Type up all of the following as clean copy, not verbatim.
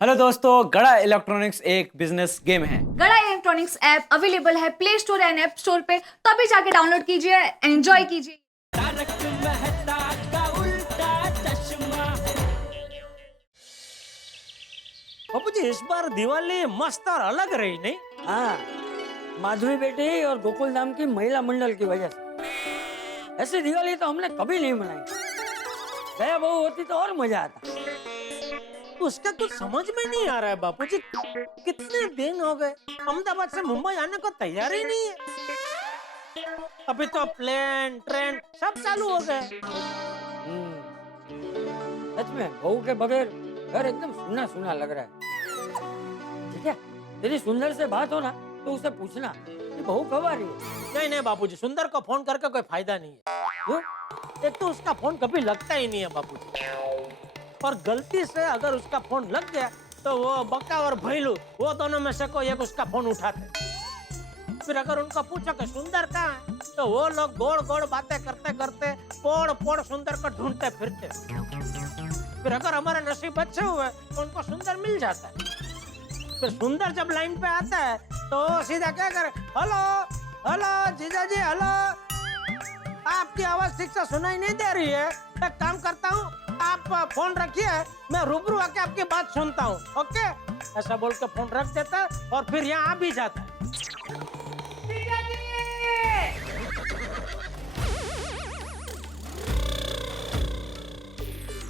Hello दोस्तों, गड़ा electronics एक बिजनेस गेम है। गड़ा इलेक्ट्रॉनिक्स ऐप अवेलेबल है play store and app store पे, तो अभी जाके डाउनलोड कीजिए, एंजॉय कीजिए। बापू जी इस बार दिवाली मस्त और अलग रही नहीं? हाँ, माधुरी बेटी और गोकुल धाम की महिला मंडल की वजह से ऐसी दिवाली तो हमने कभी नहीं मनाई। दया बहू होती तो और मजा आता। उसका कुछ समझ में नहीं आ रहा है बापू जी। कितने दिन हो गए अहमदाबाद से मुंबई आने को तैयार ही नहीं है। अभी तो प्लेन ट्रेन सब चालू हो गए। सच में बहू के बगैर घर एकदम सूना सूना लग रहा है। ठीक है, तेरी सुंदर से बात हो ना तो उसे पूछना कि बहू कब आ रही है। नहीं नहीं बापू जी, सुंदर को फोन करके कोई फायदा नहीं है। क्यों? एक तो उसका फोन कभी लगता ही नहीं है बापू जी, और गलती से अगर उसका फोन लग गया तो वो बक्का और भैलू वो दोनों में से कोई एक उसका फोन उठाते। फिर अगर उनको पूछो कि सुंदर कहाँ है तो वो लोग गोड़ गोड़ बातें करते करते पोड़ पोड़ सुंदर को ढूंढते फिरते। फिर अगर हमारे नसीब अच्छे हुए तो उनको सुंदर मिल जाता है। फिर सुंदर जब लाइन पे आता है तो सीधा क्या करे, हेलो हेलो जीजा जी हेलो, आपकी आवाज ठीक से सुनाई नहीं दे रही है। एक काम करता हूँ, आप फोन रखिए, मैं रूबरू आके आपकी बात सुनता हूँ। ओके, ऐसा बोल के फोन रख देता है और फिर यहाँ आ भी जाता है।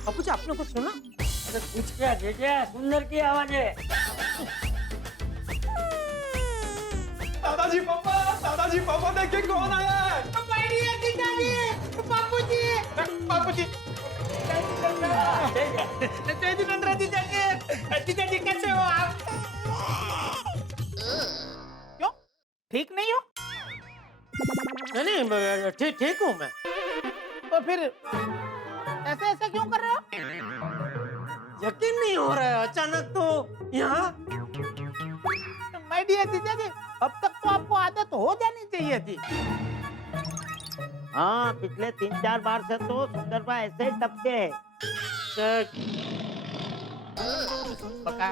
बापू जी आपने कुछ सुना? अरे कुछ क्या जेजे, सुंदर की आवाज है। दादाजी पापा देखिए कौन आया है। बापूजी जीजाजी कैसे हो आप? क्यों ठीक नहीं हो? नहीं ठीक ठीक हूँ मैं। तो फिर ऐसे ऐसे क्यों कर रहे हो? यकीन नहीं हो रहा है अचानक तो यहाँ। माय डियर जीजाजी, अब तक तो आपको आदत हो जानी चाहिए थी। हाँ, पिछले 3-4 बार से तो सुंदरबा ऐसे ही टपके है। पक्का?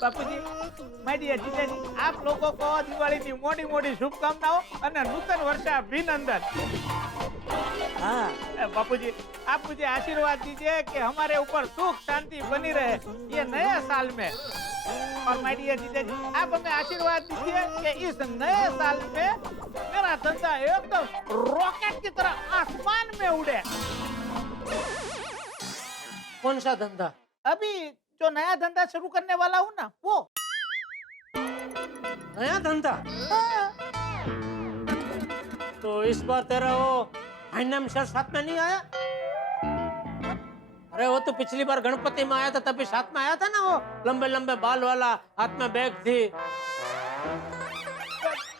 बापूजी, माय डियर जीजाजी, आप लोगों को दिवाली की मोटी मोटी शुभकामनाओं और नूतन वर्ष अभिनंदन। हाँ, बापूजी, आप मुझे आशीर्वाद दीजिए कि हमारे ऊपर सुख शांति बनी रहे ये नए साल में। और माय डियर जीजाजी, आप हमें आशीर्वाद दीजिए कि इस नए साल में मेरा धंधा एकदम रॉकेट की तरह आसमान में उड़े। कौन सा धंधा? अभी जो नया धंधा शुरू करने वाला हूँ ना, वो नया धंधा? हाँ। तो इस बार तेरा वो फाइनेंशियल साथ में नहीं आया? अरे वो तो पिछली बार गणपति में आया था, तभी साथ में आया था ना, वो लंबे लंबे बाल वाला, हाथ में बैग थी।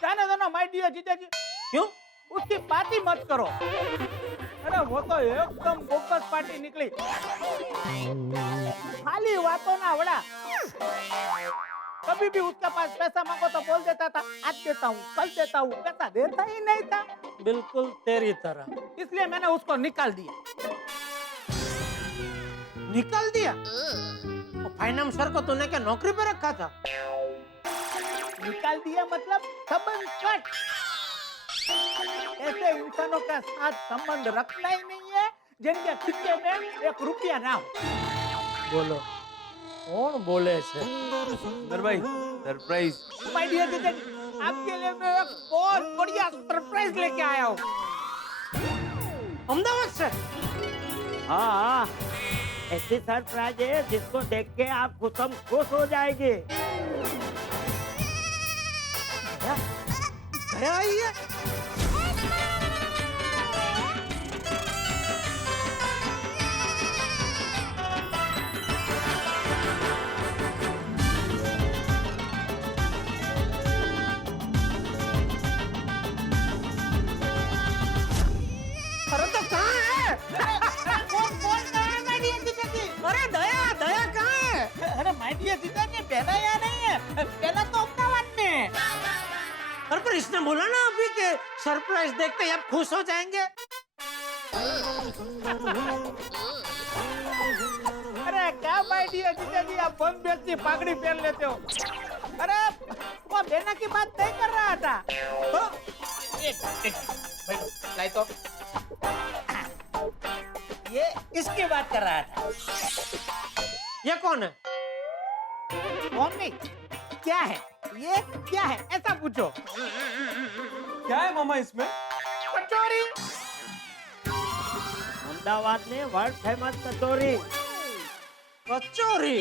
जाने दो ना माय डियर जीजाजी, क्यों? उसकी बात ही मत करो। अरे वो तो एकदम बोगस पार्टी निकली, खाली बातों ना वड़ा। कभी भी उसके पास पैसा मांगो तो बोल देता था आज देता हूँ कल देता हूँ, पैसा देता ही नहीं था। बिल्कुल तेरी तरह। इसलिए मैंने उसको निकाल दिया। निकाल दिया? तो फाइनेंसर को तूने क्या नौकरी पे रखा था? निकाल दिया मतलब संबंध कट। ऐसे इंसानों के साथ संबंध रखना ही नहीं है जिनके खिच्चे में 1 रुपया ना हो। बोलो कौन बोले से? सुंदर भाई, सरप्राइज। माय डियर जीजाजी, आपके लिए मैं एक बहुत बढ़िया सरप्राइज लेके आया हूँ अहमदाबाद से। हाँ हाँ, ऐसी सरप्राइज है जिसको देख के आप खुश हो जाएंगे। गया ही है। अरे तो कहाँ है? कौन कहाँ है माय डियर जीजाजी? अरे दया दया कहाँ है? अरे माय डियर जीजाजी, पहला यहाँ नहीं है, पहला तो अहमदाबाद में है। अरे पर इसने बोला ना अभी के सरप्राइज देखते ही आप खुश हो जाएंगे। दिया जीजाजी, आप बंद बैच की पगड़ी पहन लेते हो। अरे वो बेना की बात नहीं कर रहा था। तो एक बैठो, लाई तो ये इसकी बात कर रहा था। ये कौन है? कौन नहीं, क्या है ये, क्या है ऐसा पूछो। क्या है मामा इसमें? कचौरी। अहमदाबाद में वर्ल्ड फेमस कचौरी। कचौरी?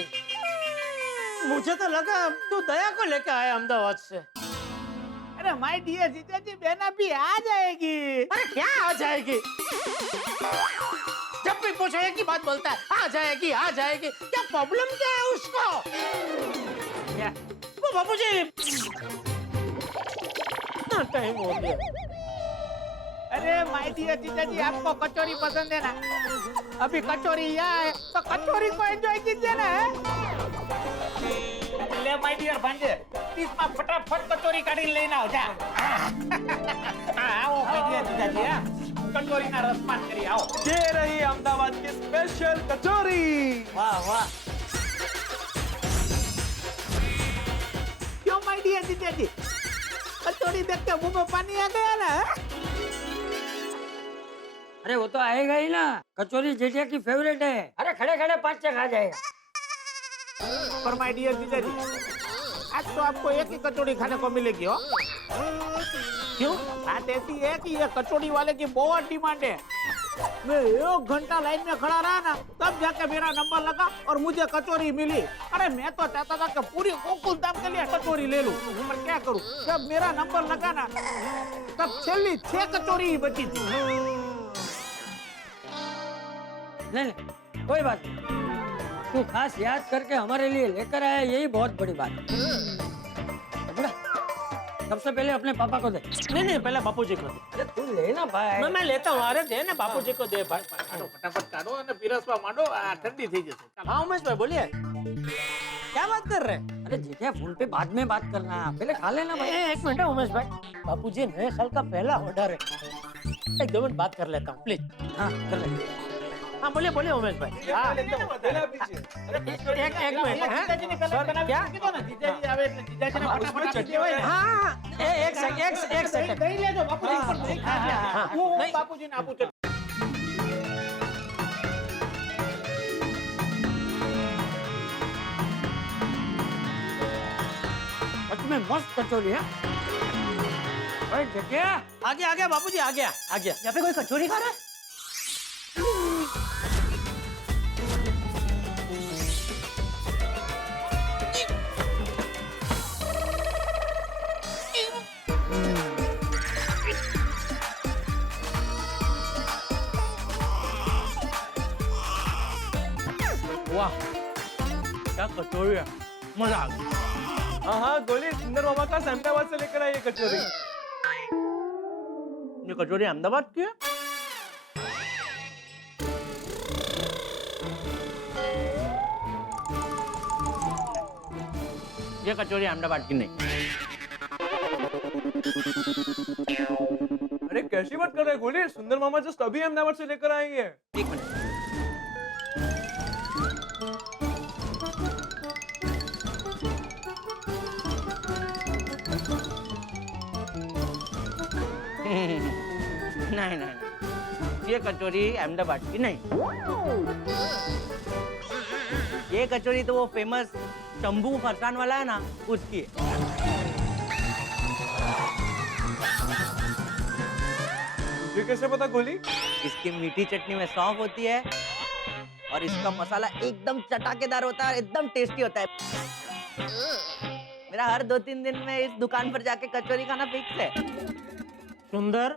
मुझे तो लगा तू दया को लेकर आया अहमदाबाद से। अरे माय डियर जीजाजी, बेना भी आ जाएगी। अरे क्या आ जाएगी? जब भी पूछो एक ही बात बोलता है, आ जाएगी आ जाएगी। क्या प्रॉब्लम क्या है उसको? क्या? वो बाबूजी इतना टाइम हो गया। अरे माय डियर जीजाजी, आपको कचौरी पसंद है ना? अभी कचौरी यहाँ है तो कचौरी को एंजॉय कीजिए ना। ले माय डियर भांजे, 30 में फटाफट कचौरी काढ़ी लेना हो जा। आओ माय डियर जीजाजी, हाँ? कचौरी ना रसपान करी, आओ। ये रही अहमदाबाद की स्पेशल कचौरी। वाह वाह। क्यों माय डियर जीजाजी, कचौरी देख के मुंह में पानी आ गया ना? अरे वो तो आएगा ही ना, कचौरी जेठिया की फेवरेट है। अरे खड़े खड़े 5 खा जाएगा। पर माय डियर जीजाजी, आज तो आपको एक ही कचौड़ी खाने को मिलेगी हो। क्यों? बात ऐसी है कि ये कचौड़ी वाले की बहुत डिमांड है। मैं 1 घंटा लाइन में खड़ा रहा ना, तब जाके मेरा नंबर लगा और मुझे कचौरी मिली। अरे मैं तो चाहता था कि पूरी गोकुल धाम के लिए कचौरी ले लूं, पर क्या करूं, जब मेरा नंबर लगा ना तब छेली 6 कचौरी ही बची थी। नहीं नहीं, कोई बात नहीं। तू खास याद करके हमारे लिए लेकर आया, यही बहुत बड़ी बात है। बड़ा, सबसे पहले अपने पापा को दे। नहीं नहीं, पहले बापूजी को दे। अरे तू ले ना भाई। मैं लेता हूँ। अरे दे ना बापूजी को दे भाई। फटाफट काढो અને પીરસવા માંડો, આ ઠંડી થઈ જશે। हाँ उमेश भाई बोलिए, क्या बात कर रहे हैं? अरे जेठिया फोन पे बाद में बात करना, पहले खा लेना भाई। एक मिनट उमेश भाई, बापूजी नए साल का पहला ऑर्डर है, 1-2 मिनट बात कर लेता हूँ प्लीज। हाँ कर ले। हाँ बोलिए बोलिए उमेश भाई। हाँ एक मिनट જીજાજી ની પહેલા બનાવી क्या? કીધો ને, જીજાજી આવે એટલે જીજાજીને ફટાફટ આપી દેવાય ને। हाँ एक सेकंड। દહીં લેજો બાપુજી, પણ દહીં ખાજે। હું બાપુજીને આપું છું। सच में मस्त कचौरी है। अरे जेठिया, आ गया बापूजी, आ गया। यहाँ पे कोई कचौरी खा रहा है? वाह क्या कचौरी है, मजा आ गया। हाँ हाँ गोली, सुंदर मामा का अहमदाबाद से लेकर आई है कचौरी। ये कचौरी अहमदाबाद की है? ये कचौरी अहमदाबाद की नहीं। अरे कैसी बात कर रहे हैं गोली, सुंदर मामा जस्ट अभी अहमदाबाद से लेकर आई है। एक मिनट। नहीं, ये कचौरी अहमदाबाद की नहीं। ये कचौरी तो वो फेमस शंभू फरसान वाला है ना, उसकी है। ये कैसे पता गोली? इसकी मीठी चटनी में सौंफ होती है और इसका मसाला एकदम चटाकेदार होता है, एकदम टेस्टी होता है। मेरा हर 2-3 दिन में इस दुकान पर जाके कचौरी खाना फिक्स है। सुंदर,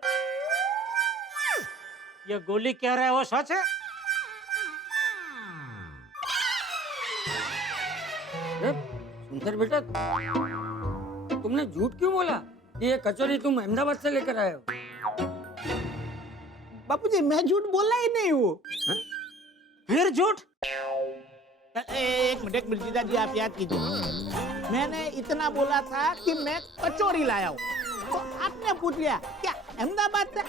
ये गोली कह रहा है वो सच है? अरे सुंदर बेटा, तुमने झूठ क्यों बोला? ये कचौरी तुम अहमदाबाद से लेकर आए हो। बापूजी मैं झूठ बोला ही नहीं हूँ। फिर झूठ? एक मिनट जीजाजी, आप याद कीजिए, मैंने इतना बोला था कि मैं कचौरी लाया हूँ, तो आपने पूछ लिया क्या अहमदाबाद से?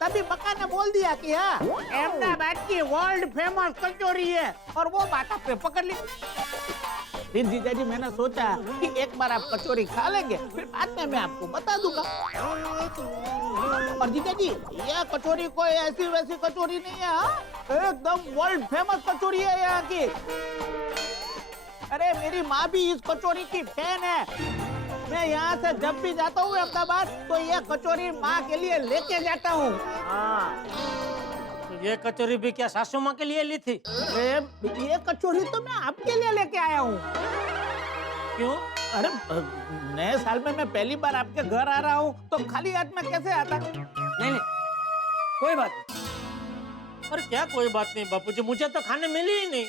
तभी बका ने बोल दिया कि हाँ अहमदाबाद की वर्ल्ड फेमस कचौरी है और वो बात आपने पकड़ ली। फिर जीजाजी मैंने सोचा कि एक बार आप कचौरी खा लेंगे फिर बाद में मैं आपको बता दूंगा। और जीजाजी ये कचौरी कोई ऐसी वैसी कचौरी नहीं है, हाँ? एकदम वर्ल्ड फेमस कचौरी है यहाँ की। अरे मेरी माँ भी इस कचौरी की फैन है। मैं यहाँ से जब भी जाता हूँ अहमदाबाद तो ये कचौरी माँ के लिए लेके जाता हूँ। ये कचौरी भी क्या सासू माँ के लिए ली थी? ये कचौरी तो मैं आपके लिए लेके आया हूँ। क्यों? अरे नए साल में मैं पहली बार आपके घर आ रहा हूँ तो खाली हाथ में कैसे आता? नहीं नहीं, कोई बात नहीं। और क्या कोई बात नहीं बापूजी, मुझे तो खाने मिली ही नहीं।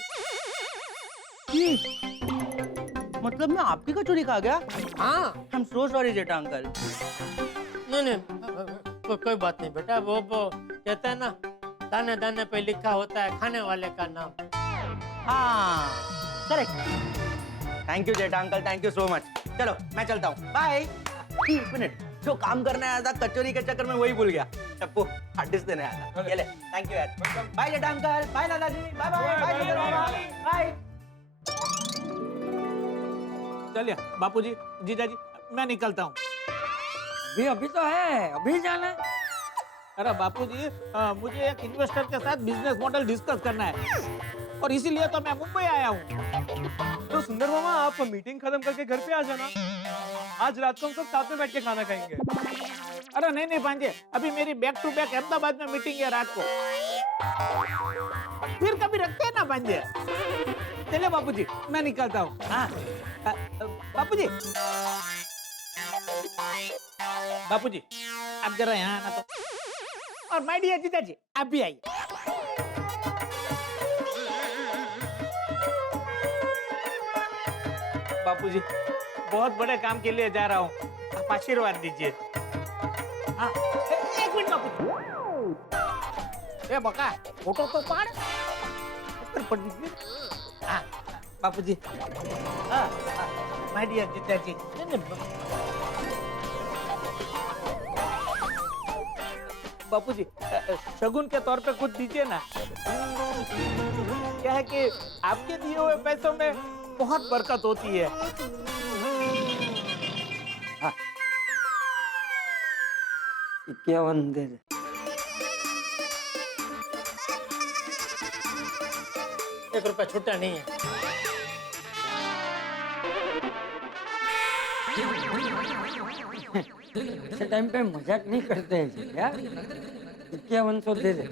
मतलब मैं आपकी कचौरी खा गया? हाँ I am so sorry Jetha uncle. नहीं, कोई बात नहीं बेटा, वो कहते हैं ना दाने दाने पे लिखा होता है खाने वाले का नाम। हाँ correct. Thank you Jetha uncle, thank you so much. चलो मैं चलता हूँ, बाय। 1 मिनट, जो काम करने आया था कचौरी के चक्कर में वही भूल गया। टप्पू हार्ड डिस्क देने आया था। ये ले, थैंक यू यार। बाय जेठा अंकल, बाय दादाजी, बाय बाय बाय। चलिए बापूजी, जीजाजी मैं निकलता हूँ। अभी तो है, अभी जाना है। अरे बापूजी मुझे एक इन्वेस्टर के साथ बिजनेस मॉडल डिस्कस करना है और इसीलिए तो मैं मुंबई आया हूँ। तो सुंदर मामा आप मीटिंग खत्म करके घर पे आ जाना, आज रात को हम सब साथ में बैठ के खाना खाएंगे। अरे नहीं पांजे, अभी मेरी बैक टू बैक अहमदाबाद में मीटिंग है रात को, फिर कभी रखते हैं ना पांजे। चलिए बापूजी मैं निकलता हूँ। बापूजी बापूजी आप जरा यहाँ आना तो। और माय डियर जीजाजी आप भी आइए। बापूजी बहुत बड़े काम के लिए जा रहा हूँ, आप आशीर्वाद दीजिए। हाँ एक मिनट बापूजी। ए बका फोटो तो पाड़ ऊपर पड़ दीजिए। हाँ बापूजी, हाँ माय डियर जीजाजी। बापूजी शगुन के तौर पे कुछ दीजिए ना। क्या है कि आपके दिए हुए पैसों में बहुत बरकत होती है। 51 दे दे। ₹1 छूटा नहीं है। ऐसे टाइम पे मजाक नहीं करते हैं जी यार। 5100 दे दे।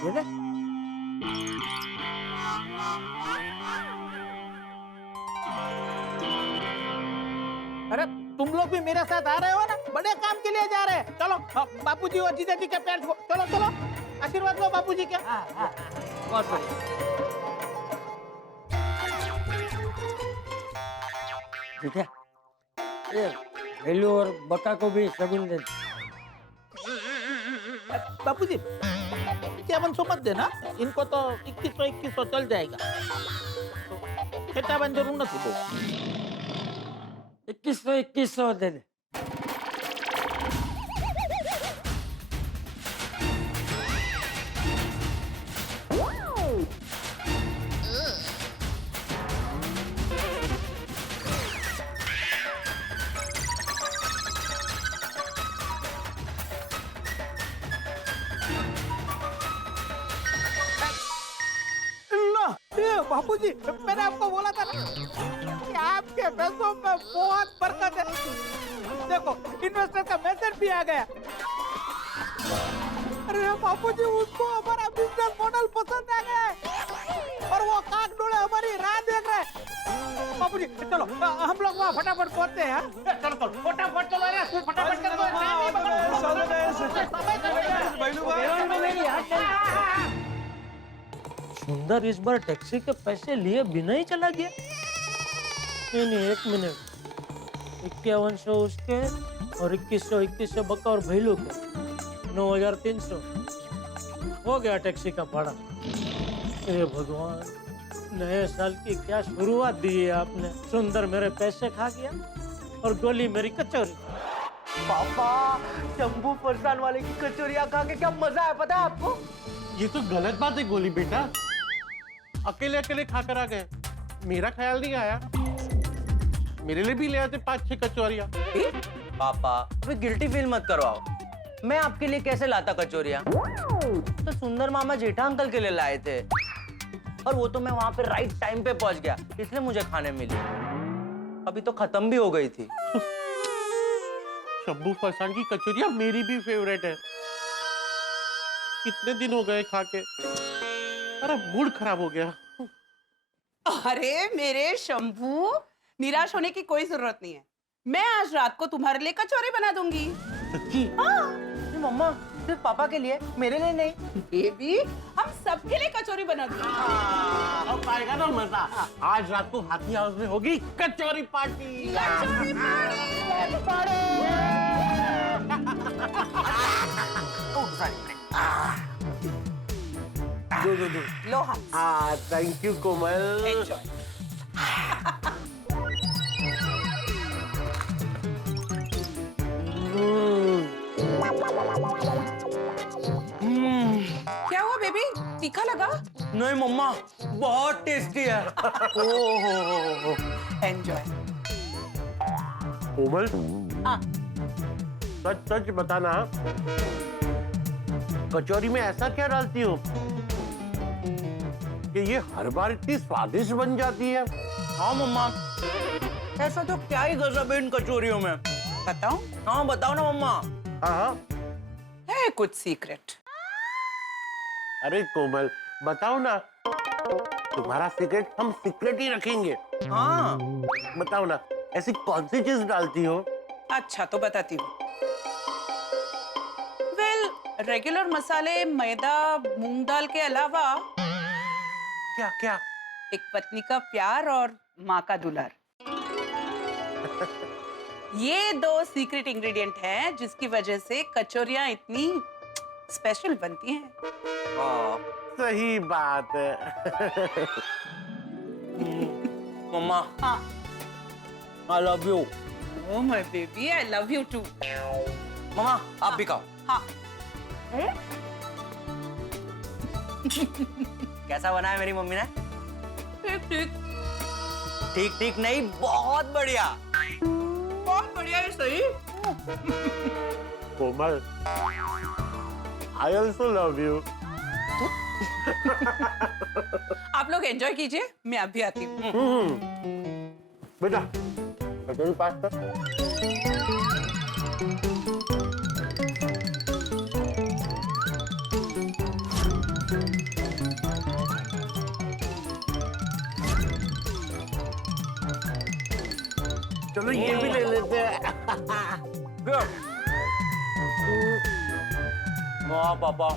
दे दे। अरे तुम लोग भी मेरे साथ आ रहे हो ना, बड़े काम के लिए जा रहे हैं। चलो बापूजी और जीजाजी के पैर छुओ। चलो चलो आशीर्वाद लो बापूजी के। बहुत बढ़िया। ठीक है, ये भेलू और बका को भी शगुन दे। बापूजी 5100 मत देना, इनको तो 2100 चल जाएगा। छेटावन जरूर नहीं दो। 2100 दे दे। बापूजी मैंने आपको बोला था ना कि आपके पैसों में बहुत बरकत है। देखो इन्वेस्टर का मैसेज भी आ गया। अरे बापूजी उसको हमारा बिजनेस मॉडल पसंद आ गया है और वो काक डोले हमारी राह देख रहे हैं। बापूजी चलो हम लोग वहाँ फटाफट पहुंचते हैं। चलो चलो फटाफट चलो, अरे फटाफट कर दो। सुंदर इस बार टैक्सी के पैसे लिए बिना ही चला गया। नहीं 1 मिनट, 5100 उसके और 2100 बक्का और भैलू के 9300 हो गया टैक्सी का भाड़ा। हे भगवान, नए साल की क्या शुरुआत दी है आपने। सुंदर मेरे पैसे खा गया और गोली मेरी कचौरी। पापा, शंभू फरसान वाले की कचौरियां खा के क्या मजा है पता है आपको? ये तो गलत बात है गोली बेटा, अकेले अकेले खाकर आ गए, मेरा ख्याल नहीं आया। मेरे लिए भी ले आते 5-6 कचौरियां। पापा, तुम्हें गिल्टी फील मत करवाओ। मैं आपके लिए कैसे लाता कचौरियां? तो सुंदर मामा जेठा अंकल के लिए लाए थे, और वो तो मैं वहां पे राइट टाइम पे पहुंच गया, इसलिए मुझे खाने मिली। अभी तो खत्म भी हो गई थी। शंभू फरसान की कचौरियां मेरी भी फेवरेट है। कितने दिन हो गए खा के, अरे मूड खराब हो गया। अरे मेरे शंभू, निराश होने की कोई जरूरत नहीं है। मैं आज रात को तुम्हारे लिए कचौरी बना दूंगी। सच्ची? ये मम्मा, सिर्फ पापा के लिए, मेरे लिए नहीं। बेबी, हम सबके लिए कचौरी बना दूंगी। अब आएगा ना मजा। आज रात को हाथी हाउस में होगी कचौरी पार्टी। कचौरी लो हाँ, थैंक यू कोमल। एंजॉय। क्या हुआ बेबी, तीखा लगा? नहीं मम्मा, बहुत टेस्टी है। एंजॉय। कोमल, हाँ। सच सच बताना, कचौरी में ऐसा क्या डालती हो कि ये हर बार इतनी स्वादिष्ट बन जाती है? हाँ मम्मा, ऐसा तो क्या ही गजब है इन कचौरियों में। बताऊं? हाँ बताओ ना मम्मा। हाँ, है कुछ सीक्रेट। अरे कोमल बताओ ना, तुम्हारा सीक्रेट हम सीक्रेट ही रखेंगे। हाँ बताओ ना, ऐसी कौन सी चीज डालती हो? अच्छा तो बताती हूँ। वेल, रेगुलर मसाले, मैदा, मूंग दाल के अलावा क्या क्या? एक पत्नी का प्यार और माँ का दुलार। ये 2 सीक्रेट इंग्रेडिएंट हैं जिसकी वजह से कचौरियां इतनी स्पेशल बनती हैं। हाँ सही बात है। मम्मा, हाँ। I love you. Oh my baby, I love you too. Mamma आप भी खाओ। हाँ। कैसा बना है मेरी मम्मी ने? ठीक ठीक, ठीक ठीक नहीं, बहुत बढ़िया। बहुत बढ़िया है। सही। कोमल, I also love you. आप लोग एंजॉय कीजिए, मैं अभी आती हूँ। बेटा, कचौरी पास कर। चलो ये भी ले लेते हैं। वाह पापा,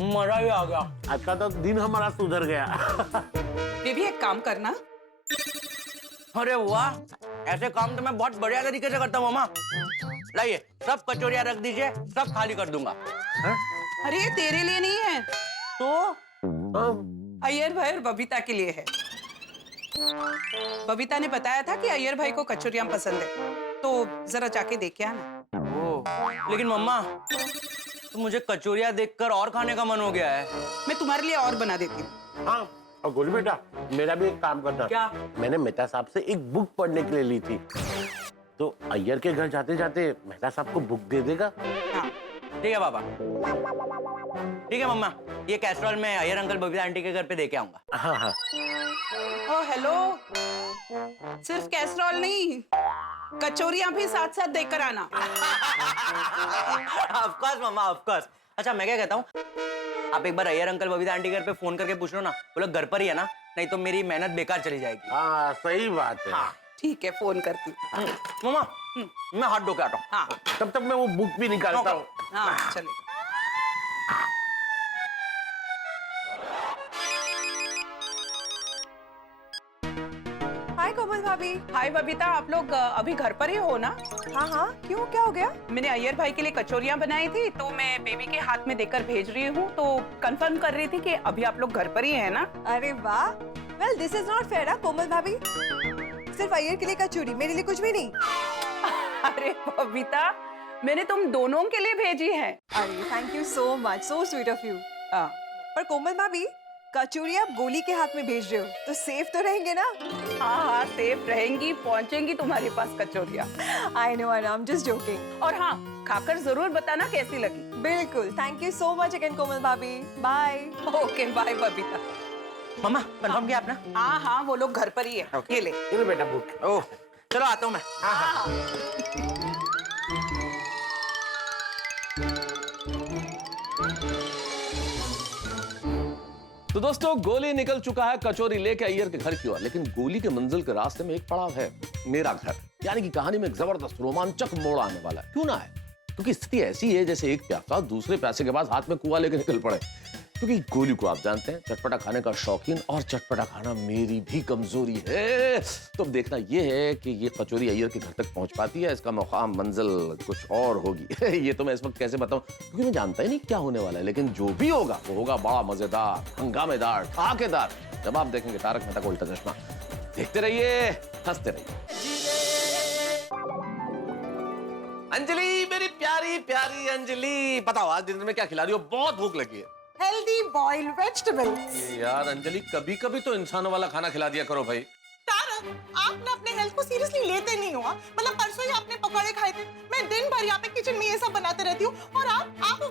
मजा ही आ गया। आज का तो दिन हमारा सुधर गया। बेबी एक काम करना, अरे वाह, ऐसे काम तो मैं बहुत बढ़िया तरीके से करता हूँ मामा। लाइए, सब कचौरियां रख दीजिए, सब खाली कर दूंगा। अरे ये तेरे लिए नहीं है, तो अय्यर भाई और बबीता के लिए है। बबीता ने बताया था कि अय्यर भाई को कचौरियां पसंद है, तो जरा जाके देख के आना। ओ, लेकिन मम्मा, तो मुझे कचौरियां देखकर और खाने का मन हो गया है। मैं तुम्हारे लिए और बना देती हूँ। हाँ, और गोली बेटा, मेरा भी एक काम करना। क्या? मैंने मेहता साहब से एक बुक पढ़ने के लिए ली थी, तो अय्यर के घर जाते जाते मेहता साहब को बुक दे देगा। हाँ। ठीक है पापा। ठीक है मम्मा, ये कैसरोल मैं अय्यर अंकल बबीता आंटी के घर पे दे के आऊंगा। हाँ हाँ। ओ हेलो, सिर्फ कैसरोल नहीं, कचौरियां भी साथ साथ देकर आना। Of course mama, of course. अच्छा मैं क्या कहता हूँ, आप एक बार अय्यर अंकल बबीता आंटी घर पे फोन करके पूछ लो ना, वो लोग घर पर ही है ना, नहीं तो मेरी मेहनत बेकार चली जाएगी। हाँ सही बात है। ठीक है, फोन करती हूँ। मम्मा, मैं हाथ धो के आता हूँ। हाँ तब तक मैं वो बुक भी निकालता हूँ। हाँ, चले। हाय कोमल भाभी। हाय बबीता, आप लोग अभी घर पर ही हो ना? हाँ हाँ, क्यों, क्या हो गया? मैंने अय्यर भाई के लिए कचौरियां बनाई थी, तो मैं बेबी के हाथ में देकर भेज रही हूँ, तो कंफर्म कर रही थी कि अभी आप लोग घर पर ही है ना? अरे वाह, well this is not fair Komal भाभी। सिर्फ अय्यर के लिए कचौरी, मेरे लिए कुछ भी नहीं। अरे बबीता, मैंने तुम दोनों के लिए भेजी है। अरे thank you so much, so sweet of you. हाँ पर कोमल भाभी, कचौरी आप गोली के हाथ में भेज रहे हो तो सेफ तो रहेंगे ना? हाँ, सेफ रहेंगी, पहुंचेंगी तुम्हारे पास कचौरियाँ। I know, I am just joking. और हाँ, खाकर जरूर बताना कैसी लगी। बिल्कुल, thank you so much again Komal भाभी। Bye. Okay bye Babita. Mamma confirm किया आपने? हाँ हाँ, वो लोग घर पर ही है। ये ले। ये लो बेटा बुक। ओह चलो आता हूँ मैं। तो दोस्तों गोली निकल चुका है कचौरी लेके अय्यर के घर की ओर, लेकिन गोली के मंजिल के रास्ते में एक पड़ाव है, मेरा घर। यानी कि कहानी में एक जबरदस्त रोमांचक मोड़ आने वाला है। क्यों ना है? क्योंकि स्थिति ऐसी है जैसे एक प्यासा दूसरे प्यासे के पास हाथ में कुआं लेके निकल पड़े। क्योंकि गोली को आप जानते हैं, चटपटा खाने का शौकीन, और चटपटा खाना मेरी भी कमजोरी है। तो अब देखना यह है कि ये कचौरी अय्यर के घर तक पहुंच पाती है, इसका मुकाम मंजिल कुछ और होगी। ये तो मैं इस वक्त कैसे बताऊं, क्योंकि मैं जानता ही नहीं क्या होने वाला है, लेकिन जो भी होगा वो होगा बड़ा मजेदार, हंगामेदार, ठहाकेदार। जब आप देखेंगे तारक मेहता का उल्टा चश्मा। देखते रहिए, हंसते रहिए। अंजलि, मेरी प्यारी प्यारी अंजलि, बताओ आज डिनर में क्या खिला रही हो? बहुत भूख लगी है। Healthy boiled vegetables. यार अंजलि, कभी कभी तो इंसानों वाला खाना खिला दिया करो भाई। तारक, आप ना अपने हेल्थ को सीरियसली लेते नहीं हो। मतलब परसों ही आपने पकौड़े खाए थे। मैं दिन भर यहाँ पे किचन में ये सब बनाते रहती हूँ और आपको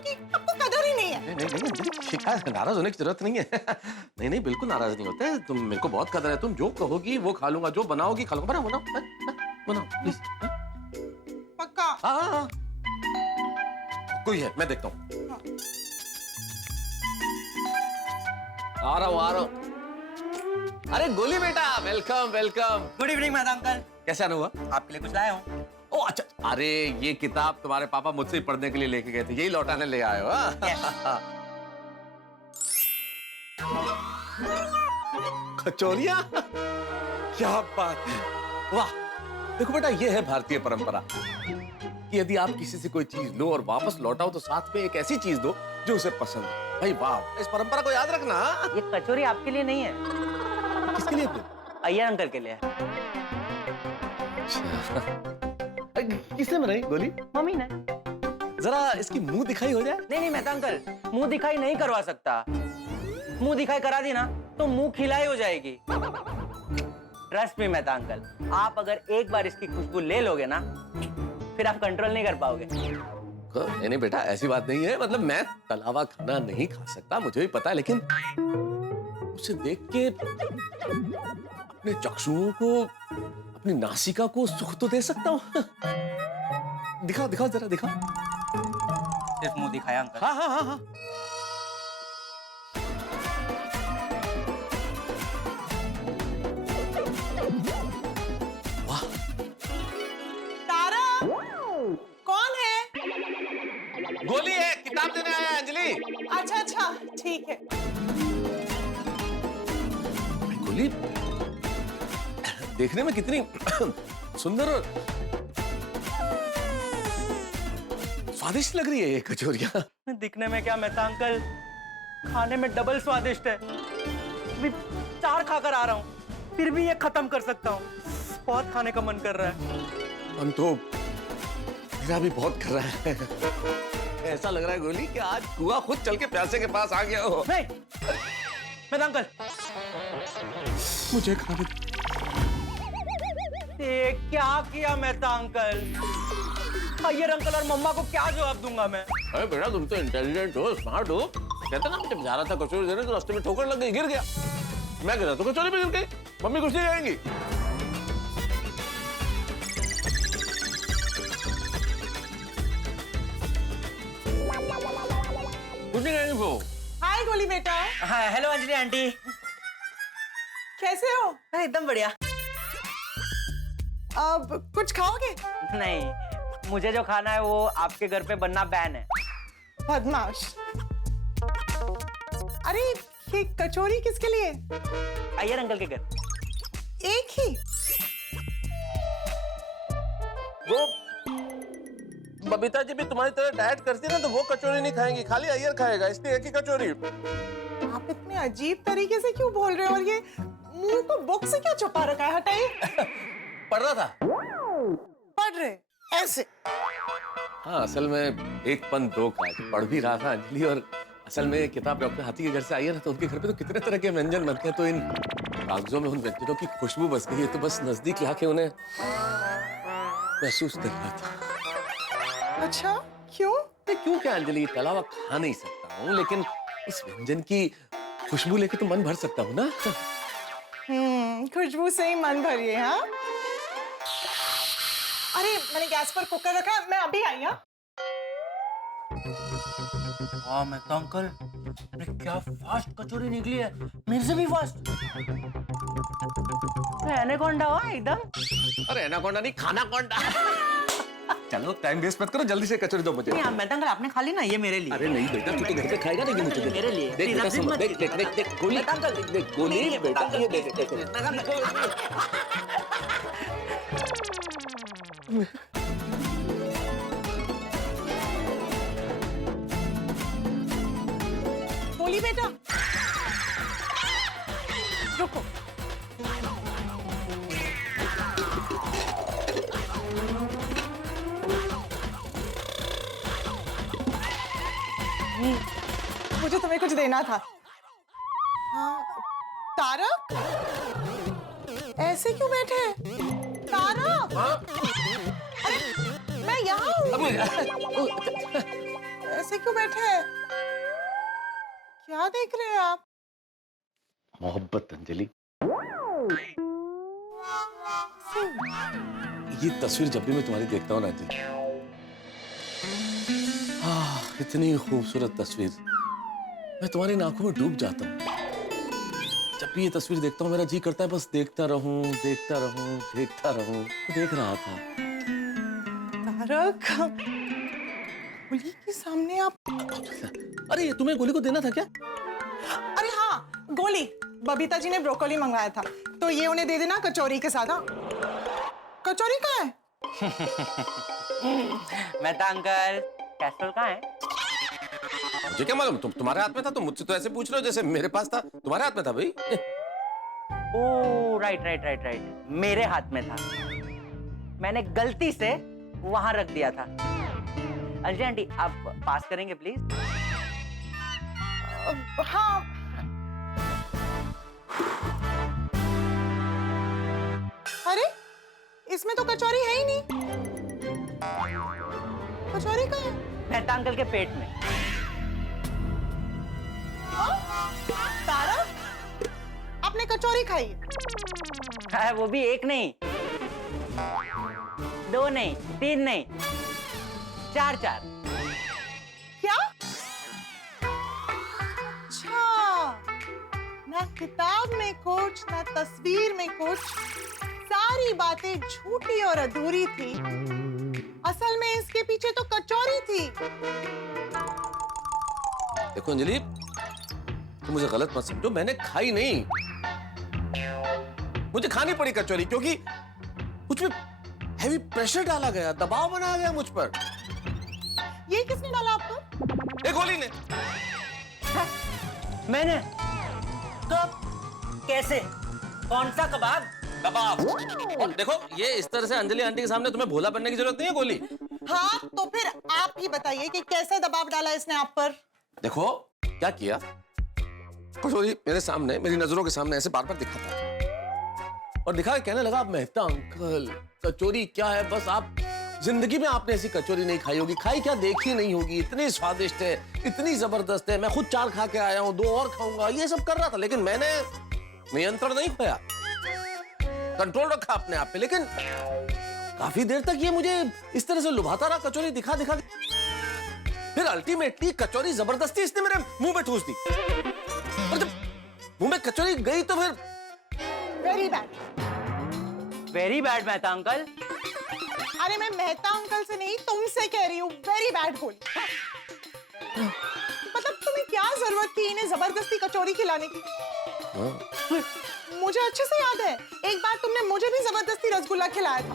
कदर ही नहीं है। नहीं अंजलि, शिकायत नाराज होने की जरूरत नहीं है। नहीं बिल्कुल नाराज नहीं होते, तुम मेरे को बहुत कदर है। तुम जो कहोगी वो खा लूंगा, जो बनाओगी खा लूंगा। बनाओ प्लीज। पक्का? हाँ। कोई है, मैं देखता हूँ। आ रहा हूँ। अरे गोली बेटा, welcome welcome. Good evening Mehta uncle. कैसे आना हुआ? आपके लिए कुछ लाया हूँ। ओ अच्छा, अरे ये किताब तुम्हारे पापा मुझसे ही पढ़ने के लिए लेके गए थे, यही लौटाने ले आए हो? कचौरियां, क्या बात है, वाह। देखो बेटा, ये है भारतीय परंपरा कि यदि आप किसी से कोई चीज लो और वापस लौटाओ तो साथ में एक ऐसी चीज दो जो उसे पसंद है। भाई वाह, इस परंपरा को याद रखना। ये कचौरी आपके लिए नहीं है। किसके लिए? अय्यर अंकल के लिए। किसने बनाई गोली? मम्मी ने। जरा इसकी मुंह दिखाई हो जाए। नहीं मेहता अंकल, मुंह दिखाई नहीं करवा सकता। मुंह दिखाई करा दी ना तो मुंह खिलाई हो जाएगी। ट्रस्ट मी मेहता अंकल, आप अगर एक बार इसकी खुशबू ले लोगे ना फिर आप कंट्रोल नहीं कर पाओगे। नहीं बेटा, ऐसी बात नहीं है। मतलब मैं तला हुआ खाना नहीं खा सकता, मुझे भी पता है, लेकिन उसे देख के अपने चक्षुओं को, अपनी नासिका को सुख तो दे सकता हूँ। दिखाओ जरा दिखाओ। सिर्फ मुंह दिखाया अंकल। हाँ। वाह। तारक, कौन है? गोली है, किताब देने आया है अंजलि। अच्छा, ठीक है। गोली देखने में कितनी सुंदर और स्वादिष्ट लग रही है ये कचौरियां। दिखने में क्या मेहता अंकल, खाने में डबल स्वादिष्ट है। अभी 4 खाकर आ रहा हूँ, फिर भी ये खत्म कर सकता हूँ। बहुत खाने का मन कर रहा है। मन तो मेरा भी बहुत कर रहा है। ऐसा लग रहा है गोली कि आज कुआं खुद चल के प्यासे के पास आ गया हो। नहीं मेहता अंकल, मुझे खाने ये क्या किया मेहता अंकल? अय्यर अंकल और मम्मा को क्या जवाब दूंगा मैं? अरे बेटा, तुम तो इंटेलिजेंट हो, स्मार्ट हो। कहते ना, जब जा रहा था कचौरी देने तो रास्ते में ठोकर लग गई, गिर गया। मैं कहता तो कचौरी पे गिर गई, मम्मी कुछ नहीं कहेंगी। कुछ नहीं कहेंगी वो। हाय गोली बेटा, हाँ हेलो अंजलि आंटी। कैसे हो? एकदम बढ़िया। अब कुछ खाओगे? नहीं, मुझे जो खाना है वो आपके घर पे बनना बैन है। बदमाश। अरे ये कचौरी किसके लिए? अय्यर अंकल के घर। एक ही? वो बबीता जी भी तुम्हारी तरह डाइट करती ना, तो वो कचौरी नहीं खाएंगी, खाली अय्यर खाएगा, इसलिए एक ही कचौरी। आप इतने अजीब तरीके से क्यों बोल रहे हो? और ये मुंह को बुक से क्यों छुपा रखा है? हटाइए। पढ़ रहा था। पढ़ रहे? ऐसे। हाँ, असल में एक पन दो काज पढ़ भी रहा था अंजलि, और असल में किताब डॉक्टर हाथी के घर से आई है ना, तो उनके घर पे तो कितने तरह के व्यंजन बनते हैं, तो इन कागजों में उन व्यंजनों की खुशबू बस गई है, तो बस नजदीक लाके उन्हें महसूस कर रहा था। अच्छा, क्यों? क्यों क्या अंजलि, तला हुआ खा नहीं सकता हूँ, लेकिन इस व्यंजन की खुशबू लेके तो मन भर सकता हूँ ना। खुशबू से ही मन भरिए। हाँ, अरे मैंने गैस पर कुकर रखा, मैं अभी आई। हाँ, हाँ मेहता अंकल, अरे क्या फास्ट कचौरी निकली है, मेरे से भी फास्ट। एनाकोंडा हुआ एकदम। अरे एनाकोंडा नहीं, खाना कोंडा। चलो टाइम वेस्ट मत करो, जल्दी से कचौरी दो मुझे। नहीं मेहता अंकल, आपने खा ली ना, ये मेरे लिए। अरे नहीं बेटा, तू तो घर पे खाएगा नहीं, मुझे दे। मेरे लिए। देख बेटा, समझ, देख देख देख देख गोली, देख गोली बेटा, ये देख देख। बोली बेटा, रुको। मुझे तुम्हें कुछ देना था। हाँ, तारक, ऐसे क्यों बैठे? तारक, अरे मैं यहाँ हूँ। ऐसे क्यों बैठे? क्या देख रहे हैं आप? मोहब्बत अंजलि, ये तस्वीर जब भी मैं तुम्हारी देखता हूँ ना अंजलि, इतनी खूबसूरत तस्वीर, मैं तुम्हारी आंखों में डूब जाता हूँ। जब भी ये तस्वीर देखता हूँ मेरा जी करता है बस देखता रहूं, देखता रहूं, देखता रहूं। देख रहा था। तारक, गोली के सामने आप। अरे ये तुम्हें गोली को देना था क्या? अरे हाँ, गोली बबीता जी ने ब्रोकोली मंगवाया था, तो ये उन्हें दे देना कचौरी के साथ। हाँ, कचौरी कहाँ है? मेहता अंकल, कैस्ट्रोल कहाँ है? मुझे क्या मालूम, तुम्हारे हाथ में था, तो मुझसे तो ऐसे पूछ रहे हो जैसे मेरे पास था। तुम्हारे हाथ में था भाई। Oh right right right right, मेरे हाथ में था, मैंने गलती से वहां रख दिया था। अंजलि आंटी, आप पास करेंगे प्लीज? हाँ, अरे इसमें तो कचौरी है ही नहीं। कचौरी कहाँ है? मेहता अंकल के पेट में। तारक, आपने कचौरी खाई? हाँ, वो भी एक नहीं, दो नहीं, तीन नहीं, चार चार। क्या? अच्छा, ना किताब में कुछ, ना तस्वीर में कुछ, सारी बातें झूठी और अधूरी थी। असल में इसके पीछे तो कचौरी थी। देखो अंजलि, तुम मुझे गलत मत समझो, मैंने खाई नहीं, मुझे खानी पड़ी कचौरी, क्योंकि कुछ में हैवी प्रेशर डाला गया, दबाव बनाया गया मुझ पर। ये किसने डाला आप पर? गोली ने। मैंने? कब? कैसे? कौन सा कबाब? कबाब। और देखो, ये इस तरह से अंजलि आंटी के सामने तुम्हें भोला बनने की जरूरत नहीं है गोली। हाँ, तो फिर आप ही बताइए कि कैसे दबाव डाला इसने आप पर? देखो क्या किया, कचौरी मेरे सामने, मेरी नजरों के सामने ऐसे बार बार दिखाता और दिखा के कहने लगा, आप मेहता अंकल, कचौरी क्या है, बस आप जिंदगी में आपने ऐसी कचौरी नहीं खाई होगी, खाई क्या देखी नहीं होगी, इतनी स्वादिष्ट है, इतनी जबरदस्त है, मैं खुद 4 खा के आया हूँ, 2 और खाऊंगा, ये सब कर रहा था, लेकिन मैंने नियंत्रण नहीं पाया, कंट्रोल रखा अपने आप पे। लेकिन काफी देर तक ये मुझे इस तरह से लुभाता रहा, कचौरी दिखा दिखा, फिर अल्टीमेटली कचौरी जबरदस्ती इसने मेरे मुंह में ठूस दी, और जब मुंह में कचौरी गई तो फिर very bad. Very bad Mehta uncle. अरे मैं मेहता अंकल से नहीं, तुमसे कह रही हूँ, वेरी बैड गोली। मतलब तुम्हें क्या जरूरत थी इन्हें जबरदस्ती कचौरी खिलाने की? मुझे अच्छे से याद है, एक बार तुमने मुझे भी जबरदस्ती रसगुल्ला खिलाया था,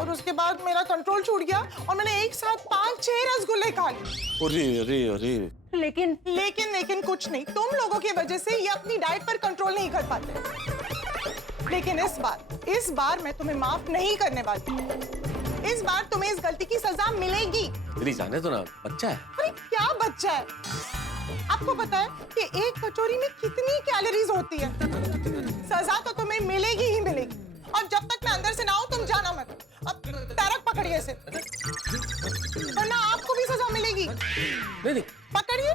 और उसके बाद मेरा कंट्रोल छूट गया और मैंने एक साथ 5-6 रसगुल्ले खा लिए। अरे अरे अरे, लेकिन कुछ नहीं, तुम लोगों की वजह से ये अपनी डाइट पर कंट्रोल नहीं कर पाते। लेकिन इस बार मैं तुम्हें माफ नहीं करने वाली। इस बार तुम्हें इस गलती की सजा मिलेगी। मेरी जाने तो ना, बच्चा है। अरे क्या बच्चा है? आपको पता है कि एक कचौरी में कितनी कैलोरीज होती है? सजा तो तुम्हें मिलेगी ही मिलेगी। और जब तक मैं अंदर से ना आऊं तुम जाना मत। अब तारक पकड़िए इसे, वरना आपको भी सजा मिलेगी। नहीं पकड़िए,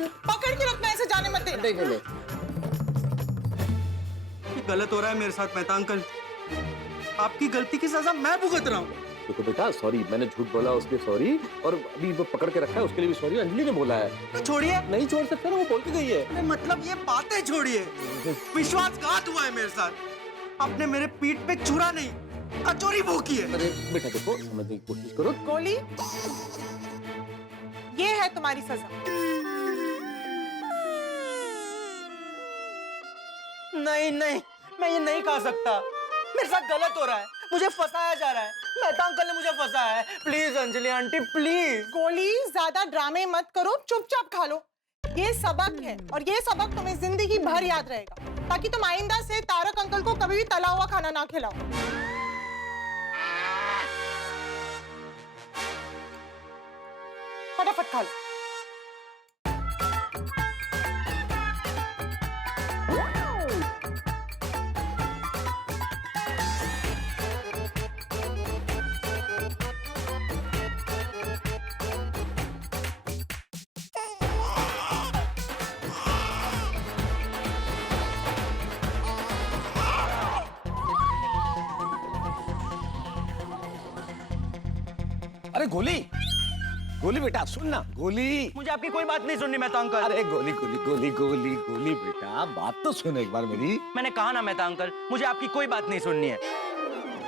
पकड़ के रखना, ऐसे जाने मत देना। नहीं। गलत हो रहा है मेरे साथ मेहता अंकल। आपकी गलती की सजा मैं भुगत रहा हूँ। देखो बेटा, सॉरी, मैंने झूठ बोला, उसके सॉरी। और अभी वो पकड़ के रखा है, उसके लिए भी सॉरी। अंजलि ने बोला है। छोड़िए। नहीं छोड़ सकता ना, वो बोल के गई है। अरे मतलब ये बातें छोड़िए, विश्वासघात हुआ है मेरे साथ। आपने मेरे पीठ पे छुरा नहीं, कचौरी भूकी है। अरे बेटा देखो, समझने की कोशिश करो। गोली, ये है तुम्हारी सजा। नहीं, मैं ये नहीं खा सकता। मेरे साथ गलत हो रहा है, मुझे फंसाया जा रहा है। मेहता अंकल ने मुझे फंसाया है। Please Anjali aunty, please. गोली, ज्यादा ड्रामे मत करो, चुपचाप खा लो। ये सबक है और ये सबक तुम्हें जिंदगी भर याद रहेगा, ताकि तुम आइंदा से तारक अंकल को कभी भी तला हुआ खाना ना खिलाओ। फटाफट खा लो। अरे गोली, गोली बेटा सुन ना, गोली। मुझे आपकी कोई बात नहीं सुननी मेहता अंकल। अरे गोली गोली गोली गोली गोली बेटा, बात तो सुन एक बार मेरी। मैंने कहा ना मेहता अंकल, मुझे आपकी कोई बात नहीं सुननी है।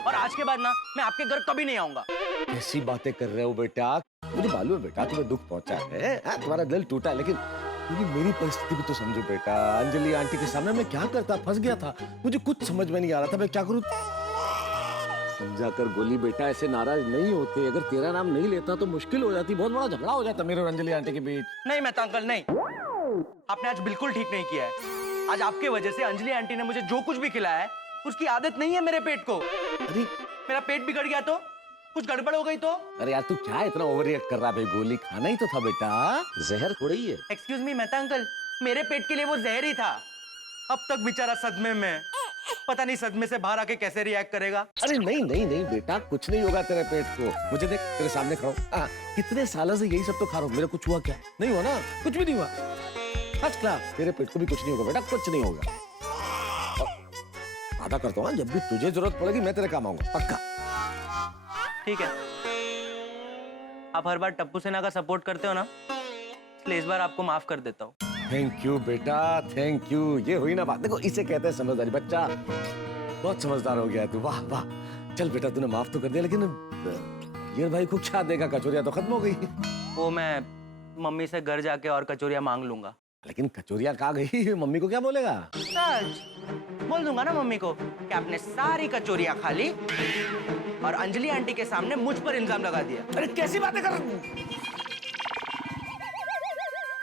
और आज के बाद ना मैं आपके घर कभी नहीं आऊंगा। कैसी बातें कर रहे हो बेटा? मुझे मालूम है बेटा तुम्हें दुख पहुंचा है, तुम्हारा दिल टूटा है, लेकिन मेरी परिस्थिति भी तो समझो बेटा। अंजलि आंटी के सामने मैं क्या करता, फंस गया था। मुझे कुछ समझ में नहीं आ रहा था मैं क्या करूं। समझा कर गोली बेटा, ऐसे नाराज नहीं होते। अगर तेरा नाम नहीं लेता तो मुश्किल हो जाती, बहुत बड़ा झगड़ा हो जाता मेरे और अंजलि आंटी के बीच। नहीं मेहता अंकल, नहीं। आपने आज बिल्कुल ठीक नहीं किया है। आज आपके वजह से अंजलि आंटी ने मुझे जो कुछ भी खिलाया है, उसकी आदत नहीं है मेरे पेट को। अरे मेरा पेट बिगड़ गया तो, कुछ गड़बड़ हो गई तो। अरे यार तू क्या इतना ओवर रिएक्ट कर रहा है? गोली खाना ही तो था बेटा, जहर थोड़ी ही है। एक्सक्यूज मी मेहता अंकल, मेरे पेट के लिए वो जहर ही था। अब तक बेचारा सदमे में, पता नहीं सदमे से बाहर आके कैसे रिएक्ट करेगा। अरे नहीं नहीं नहीं बेटा, कुछ नहीं होगा तेरे पेट को। मुझे देख, तेरे सामने खड़ा हूं। कितने सालों से यही सब तो खा रहा हूं, मेरा कुछ हुआ क्या? नहीं हुआ ना, कुछ भी नहीं हुआ। फर्स्ट क्लास, तेरे पेट को भी कुछ नहीं होगा बेटा, कुछ नहीं होगा। वादा करता हूँ, जब भी तुझे जरूरत पड़ेगी मैं तेरे काम आऊंगा, पक्का। ठीक है, आप हर बार टप्पू सेना का सपोर्ट करते हो ना, इसलिए इस बार आपको माफ कर देता हूँ। थैंक यू बेटा, थैंक यू। ये हुई ना बात, देखो इसे कहते हैं समझदारी। बच्चा बहुत समझदार हो गया है तू, वाह वाह। चल बेटा तूने माफ तो कर दिया, लेकिन ये भाई को क्या देगा? कचौरियां तो खत्म हो गई। वो मैं मम्मी से घर जाके और कचौरियां मांग लूंगा। लेकिन कचौरियां कहाँ गई? मम्मी को क्या बोलेगा? सच बोल दूंगा ना मम्मी को कि आपने सारी कचौरियां खा ली और अंजलि आंटी के सामने मुझ पर इल्जाम लगा दिया। अरे कैसी बातें कर रहे हो?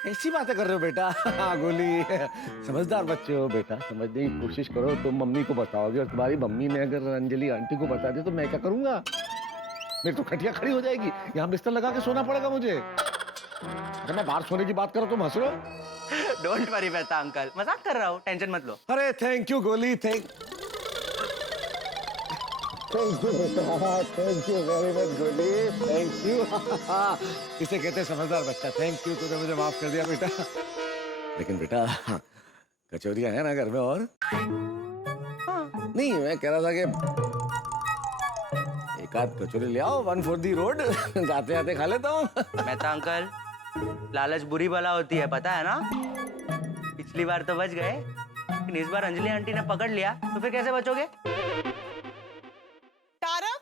ऐसी बातें कर रहे हो बेटा? गोली, समझदार बच्चे हो बेटा, समझने की कोशिश करो। तुम मम्मी को बताओगे और तुम्हारी मम्मी ने अगर अंजलि आंटी को बता दिया तो मैं क्या करूंगा? मेरी तो खटिया खड़ी हो जाएगी, यहाँ बिस्तर लगा के सोना पड़ेगा मुझे। अगर मैं बाहर सोने की बात करो तुम हंस रहे हो। डोंट वरी बेटा अंकल, मजाक कर रहा हूँ, टेंशन मत लो। अरे थैंक यू गोली, थैंक यू बेटा, थैंक यू वेरी मच गोली, थैंक यू। इसे कहते हैं समझदार बच्चा। थैंक यू, तूने मुझे माफ कर दिया बेटा। लेकिन बेटा कचौरियां हैं ना घर में? और नहीं, मैं कह रहा था कि एक आध कचौरी ले आओ, 1 for the road, जाते जाते खा लेता हूँ। मेहता अंकल, लालच बुरी बला होती है, पता है ना? पिछली बार तो बच गए, लेकिन इस बार अंजलि आंटी ने पकड़ लिया तो फिर कैसे बचोगे? तारक,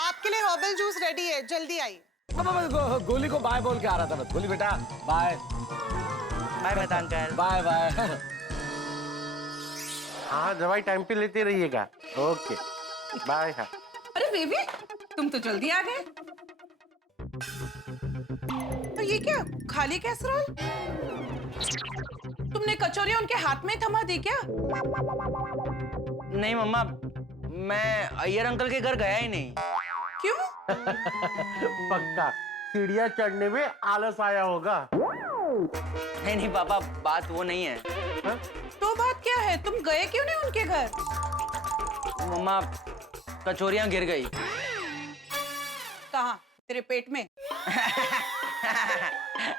आपके लिए हर्बल जूस रेडी है, जल्दी आइए। गोली को बाय बोल के आ रहा था मैं। गोली बेटा bye. Bye Mehta uncle. Bye bye. हाँ दवाई टाइम पे लेते रहिएगा। Okay bye. हाँ अरे बेबी, तुम तो जल्दी आ गए। और ये क्या, खाली कैसरोल? तुमने कचौरियां उनके हाथ में थमा दी क्या? नहीं मम्मा, मैं अय्यर अंकल के घर गया ही नहीं। क्यों? पक्का सीढ़ियाँ चढ़ने में आलस आया होगा। नहीं नहीं पापा, बात वो नहीं है। तो बात क्या है? तुम गए क्यों नहीं उनके घर? मम्मा, कचौरियां गिर गई। कहाँ? तेरे पेट में?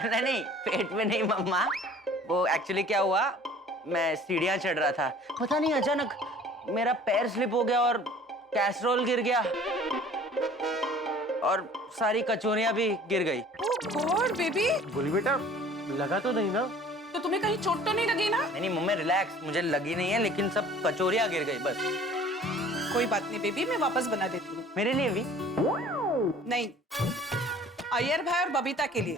नहीं नहीं, पेट में नहीं मम्मा। वो एक्चुअली क्या हुआ, मैं सीढ़ियां चढ़ रहा था, पता नहीं अचानक मेरा पैर स्लिप हो गया और कैसरोल गिर गया और सारी कचौरियां भी गिर गई। ओह गॉड बेबी, गोली बेटा, लगा तो नहीं ना? तो तुम्हें कहीं चोट तो नहीं लगी ना? नहीं नहीं मम्मी रिलैक्स, मुझे लगी नहीं है, लेकिन सब कचौरियां गिर गई बस। कोई बात नहीं बेबी, मैं वापस बना देती हूँ। मेरे लिए भी? नहीं, अय्यर भाई और बबीता के लिए।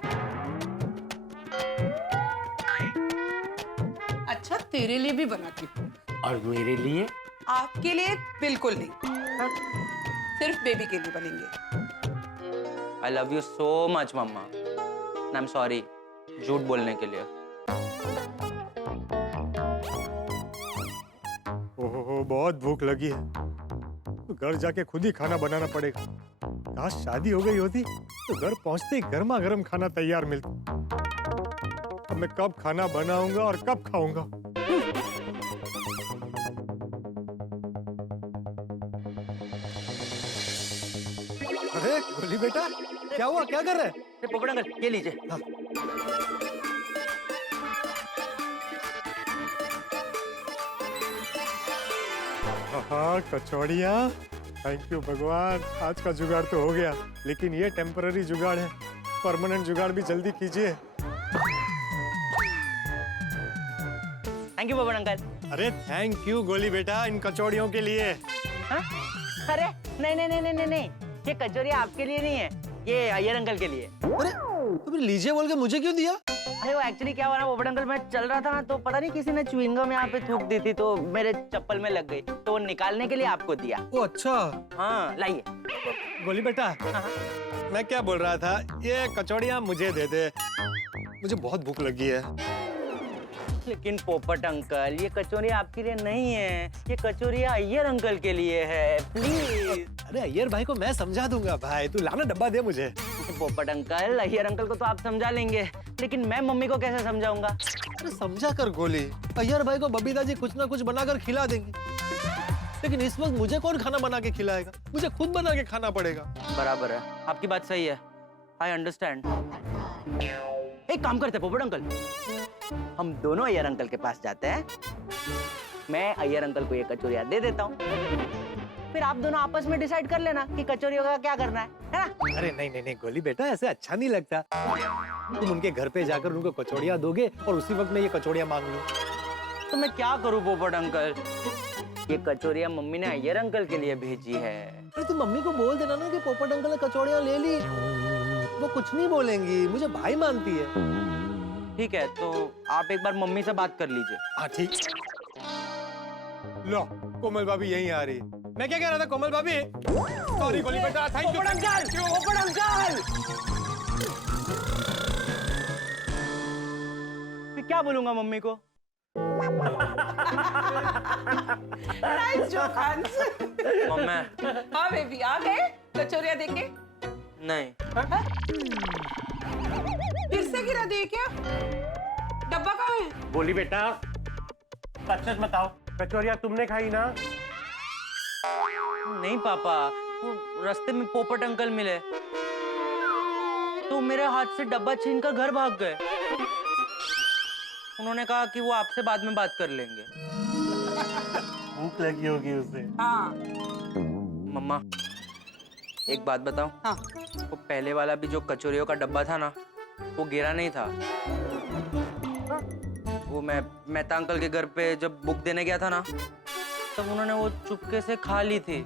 अच्छा तेरे लिए भी बनाती हूँ। और मेरे लिए? आपके लिए बिल्कुल नहीं, सिर्फ बेबी के लिए बनेंगे। I love you so much mama. I am sorry झूठ बोलने के लिए। ओहो, बहुत भूख लगी है, तो घर जाके खुद ही खाना बनाना पड़ेगा। काश शादी हो गई होती तो घर पहुंचते ही गर्मा गर्म खाना तैयार मिलता। अब मैं कब खाना बनाऊंगा और कब खाऊंगा? अरे गोली बेटा, क्या हुआ, क्या कर रहे हैं? पोपट अंकल ये लीजिए। हाँ। हाँ, कचौड़ियाँ, थैंक यू भगवान, आज का जुगाड़ तो हो गया, लेकिन ये टेम्पररी जुगाड़ है, परमानेंट जुगाड़ भी जल्दी कीजिए। थैंक यू पोपट अंकल। अरे थैंक यू गोली बेटा, इन कचौड़ियों के लिए। हाँ? अरे नहीं नहीं नहीं नहीं नहीं, ये कचौरियाँ आपके लिए नहीं है, ये अय्यर अंकल के लिए। अरे तुम लीजिए बोल के मुझे क्यों दिया? अरे वो एक्चुअली क्या हुआ ना पोपट अंकल, मैं चल रहा था ना तो पता नहीं किसी ने च्युइंगम यहाँ पे थूक दी थी, तो मेरे चप्पल में लग गई, तो वो निकालने के लिए आपको दिया। ओ अच्छा। हाँ लाइए। गोली बेटा, मैं क्या बोल रहा था, ये कचौड़ियाँ मुझे दे दे, मुझे बहुत भूख लगी है। लेकिन पोपट अंकल, ये कचौरियाँ आपके लिए नहीं है, ये कचौरियाँ अय्यर अंकल के लिए है, प्लीज। अरे अय्यर भाई को मैं समझा दूंगा भाई, तू लाना डब्बा दे मुझे। पोपट अंकल, अय्यर अंकल को तो आप समझा लेंगे, लेकिन मैं मम्मी को कैसे समझाऊंगा? अरे समझा कर गोली, अय्यर भाई को बबीता जी कुछ ना कुछ बनाकर खिला देंगी, लेकिन इस वक्त मुझे कौन खाना बना के खिलाएगा? मुझे खुद बना के खाना पड़ेगा। बराबर है, आपकी बात सही है, आई अंडरस्टैंड। एक काम करते हैं पोपट अंकल, हम दोनों अय्यर अंकल के पास जाते हैं, मैं अय्यर अंकल को ये कचौरियाँ दे देता हूँ, फिर आप दोनों आपस में डिसाइड कर लेना कि कचौरियों का क्या करना है ना? अरे नहीं नहीं नहीं गोली बेटा, ऐसे अच्छा नहीं लगता। तुम उनके घर पे जाकर उनको कचौड़ियाँ दोगे और उसी वक्त मैं ये कचौड़ियाँ मांग लूं। तो मैं क्या करूँ पोपट अंकल, ये कचौरियाँ मम्मी ने अय्यर अंकल के लिए भेजी है। अरे तुम मम्मी को बोल देना ना कि पोपट अंकल ने कचौड़ियाँ ले ली, वो कुछ नहीं बोलेंगी, मुझे भाई मानती है। ठीक है, तो आप एक बार मम्मी से बात कर लीजिए। हाँ ठीक। लो कोमल भाभी यहीं आ रही। मैं क्या कह रहा था कोमल भाभी? सॉरी गोली बेटा, थैंक यू। पोपट अंकल, पोपट अंकल, मैं क्या बोलूंगा मम्मी को? नाइस जोक हंस। मम्मी। हाँ बेबी, आ गए कचौरियाँ देके? नहीं। फिर से गिरा दिए क्या? डब्बा कहाँ है? गोली बेटा, सच सच बताओ, कचौरियाँ तुमने खाई ना? नहीं पापा, वो रास्ते में पोपट अंकल मिले तो मेरे हाथ से डब्बा छीनकर घर भाग गए। उन्होंने कहा कि वो आपसे बाद में बात कर लेंगे। भूख लगी होगी उसे। हाँ। मम्मा एक बात बताओ। हाँ। वो पहले वाला भी जो कचौरियों का डब्बा था ना, वो गिरा नहीं था। वो मैं मेहता अंकल के घर पे जब बुक देने गया था ना, तब उन्होंने वो चुपके से खा ली थी।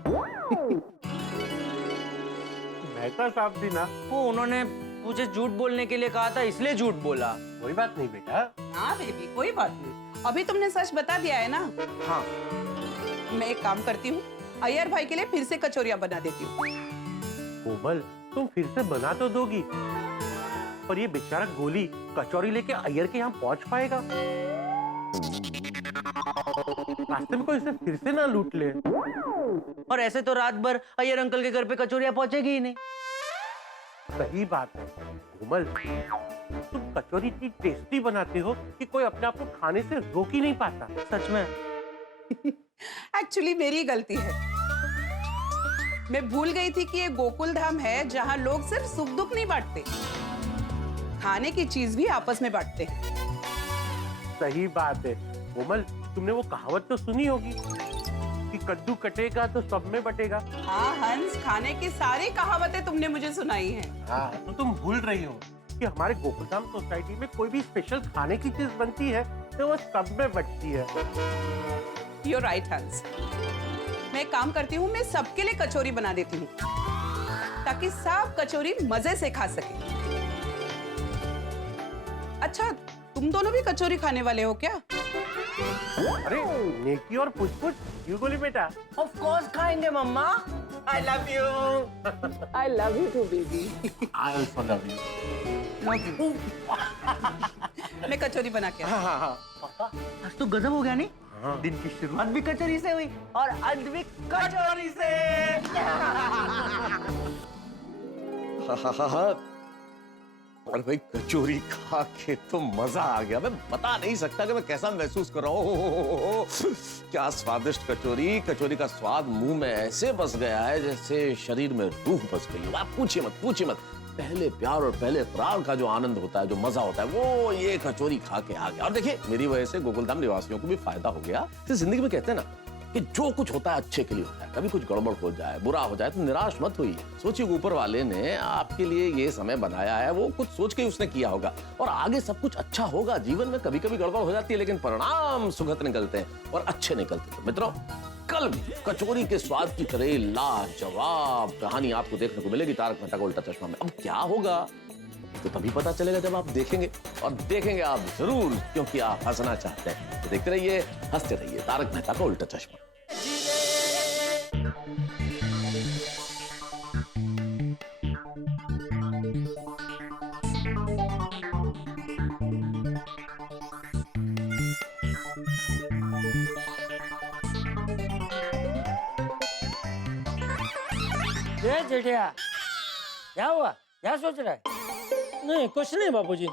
मेहता साहब थी ना? वो उन्होंने मुझे झूठ बोलने के लिए कहा था, इसलिए झूठ बोला। कोई बात नहीं बेटा। हाँ बेबी, कोई बात नहीं, अभी तुमने सच बता दिया है ना। हाँ। मैं एक काम करती हूँ, अय्यर भाई के लिए फिर से कचौरियाँ बना देती हूँ। कोमल, तुम फिर से बना तो दोगी, पर ये बेचारा गोली कचौरी लेके अय्यर के यहाँ पहुंच पाएगा? रास्ते में कोई इसे फिर से ना लूट ले। और ऐसे तो रात भर अय्यर अंकल के घर पे कचौरियां पहुंचेगी ही नहीं। सही बात है कोमल, तुम कचौरी इतनी टेस्टी बनाते हो कि कोई अपने आप को खाने से रोक ही नहीं पाता। सच में। एक्चुअली मेरी गलती है। मैं भूल गई थी कि ये गोकुल धाम है जहाँ लोग सिर्फ सुख दुख नहीं बांटते, खाने की चीज भी आपस में बांटते हैं। सही बात है कोमल, तुमने वो कहावत तो सुनी होगी कि कद्दू कटेगा तो सब में बटेगा। हाँ हंस, खाने की सारी कहावतें तुमने मुझे सुनाई हैं। हाँ, तो तुम भूल रही हो कि हमारे गोकुलधाम सोसाइटी में कोई भी स्पेशल खाने की चीज बनती है तो वो सब में बटती है। You're right, हंस। मैं एक काम करती हूँ, मैं सबके लिए कचौरी बना देती हूँ ताकि सब कचौरी मजे से खा सके। अच्छा, तुम दोनों भी कचौरी खाने वाले हो क्या? अरे नेकी और पुछ पुछ, यू गोली बेटा। ऑफ कोर्स खाएंगे mamma. I love you. I love you too, baby. I also love you. Love you. मैं कचौरी बना के हाँ हाँ हाँ। पापा आज तो गजब हो गया नहीं? हाँ। दिन की शुरुआत भी कचौरी से हुई और अंत भी कचौरी से। और भाई कचौरी खा के तो मजा आ गया। मैं बता नहीं सकता कि मैं कैसा महसूस कर रहा हूँ। क्या स्वादिष्ट कचौरी। कचौरी का स्वाद मुंह में ऐसे बस गया है जैसे शरीर में रूह बस गई। आप पूछिए मत, पूछिए मत। पहले प्यार और पहले इकरार का जो आनंद होता है, जो मजा होता है, वो ये कचौरी खा के आ गया। और देखिए मेरी वजह से गोकुलधाम निवासियों को भी फायदा हो गया। तो जिंदगी में कहते हैं ना कि जो कुछ होता है अच्छे के लिए होता है। कभी कुछ गड़बड़ हो जाए, बुरा हो जाए तो निराश मत होइए। सोचिए ऊपर वाले ने आपके लिए ये समय बनाया है, वो कुछ सोच के उसने किया होगा और आगे सब कुछ अच्छा होगा। जीवन में कभी कभी गड़बड़ हो जाती है लेकिन परिणाम सुखद निकलते हैं और अच्छे निकलते हैं। तो मित्रों, कल भी कचौरी के स्वाद की तरह लाजवाब कहानी आपको देखने को मिलेगी तारक मेहता का उल्टा चश्मा में। अब क्या होगा तो तभी पता चलेगा जब आप देखेंगे, और देखेंगे आप जरूर क्योंकि आप हंसना चाहते हैं। तो देखते रहिए, हंसते रहिए। तारक मेहता का उल्टा चश्मा। ये जेठिया, क्या हुआ? क्या सोच रहा है? नहीं कुछ नहीं बापूजी।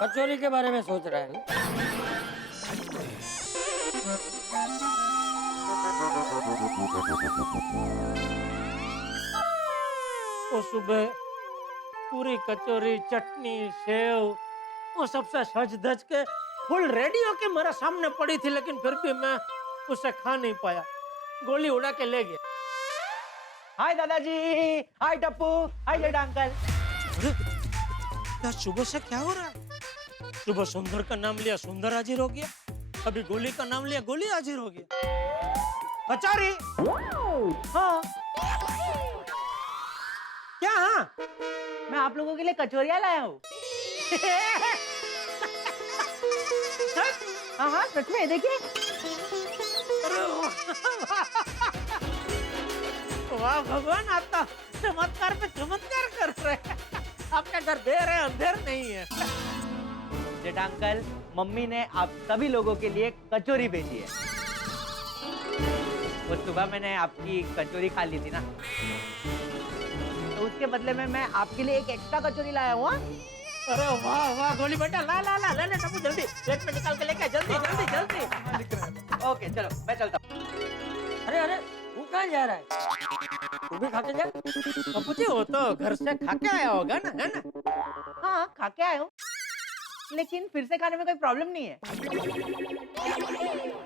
कचौरी के बारे में सोच रहा है ना? वो सुबह पूरी कचौरी, चटनी, सेव वो सबसे सज धज के फुल रेडी होके मेरे सामने पड़ी थी, लेकिन फिर भी मैं उसे खा नहीं पाया। गोली उड़ा के ले गया। हाय दादाजी, हाय टप्पू, हाय जेठा अंकल। क्या सुबह से क्या हो रहा है? सुबह सुंदर का नाम लिया, सुंदर हाजिर हो गया। अभी गोली का नाम लिया, गोली हाजिर हो गया। कचौरी? हाँ। क्या? हाँ, मैं आप लोगों के लिए कचौरियां लाया हूँ। हाँ हाँ सच में, देखिए। वाह भगवान, आप तो चमत्कार पे चमत्कार कर रहे हैं। आपके घर देर है, अंधेर नहीं है। जेठा अंकल, मम्मी ने आप सभी लोगों के लिए कचौरी भेजी है। वो सुबह मैंने आपकी कचौरी खा ली थी ना, तो उसके बदले में मैं आपके लिए एक एक्स्ट्रा कचौरी लाया हूँ। अरे वाह वाह गोली बेटा, ला ला ला ले टप्पू, जल्दी प्लेट में निकाल के लेके आ, जल्दी जल्दी जल्दी। ओके चलो मैं चलता हूँ। अरे अरे, तू कहाँ जा रहा है? तू भी खा के जा। बापूजी वो तो घर से खा के आया होगा ना, है ना? हाँ खा के आया हूँ, लेकिन फिर से खाने में कोई प्रॉब्लम नहीं है।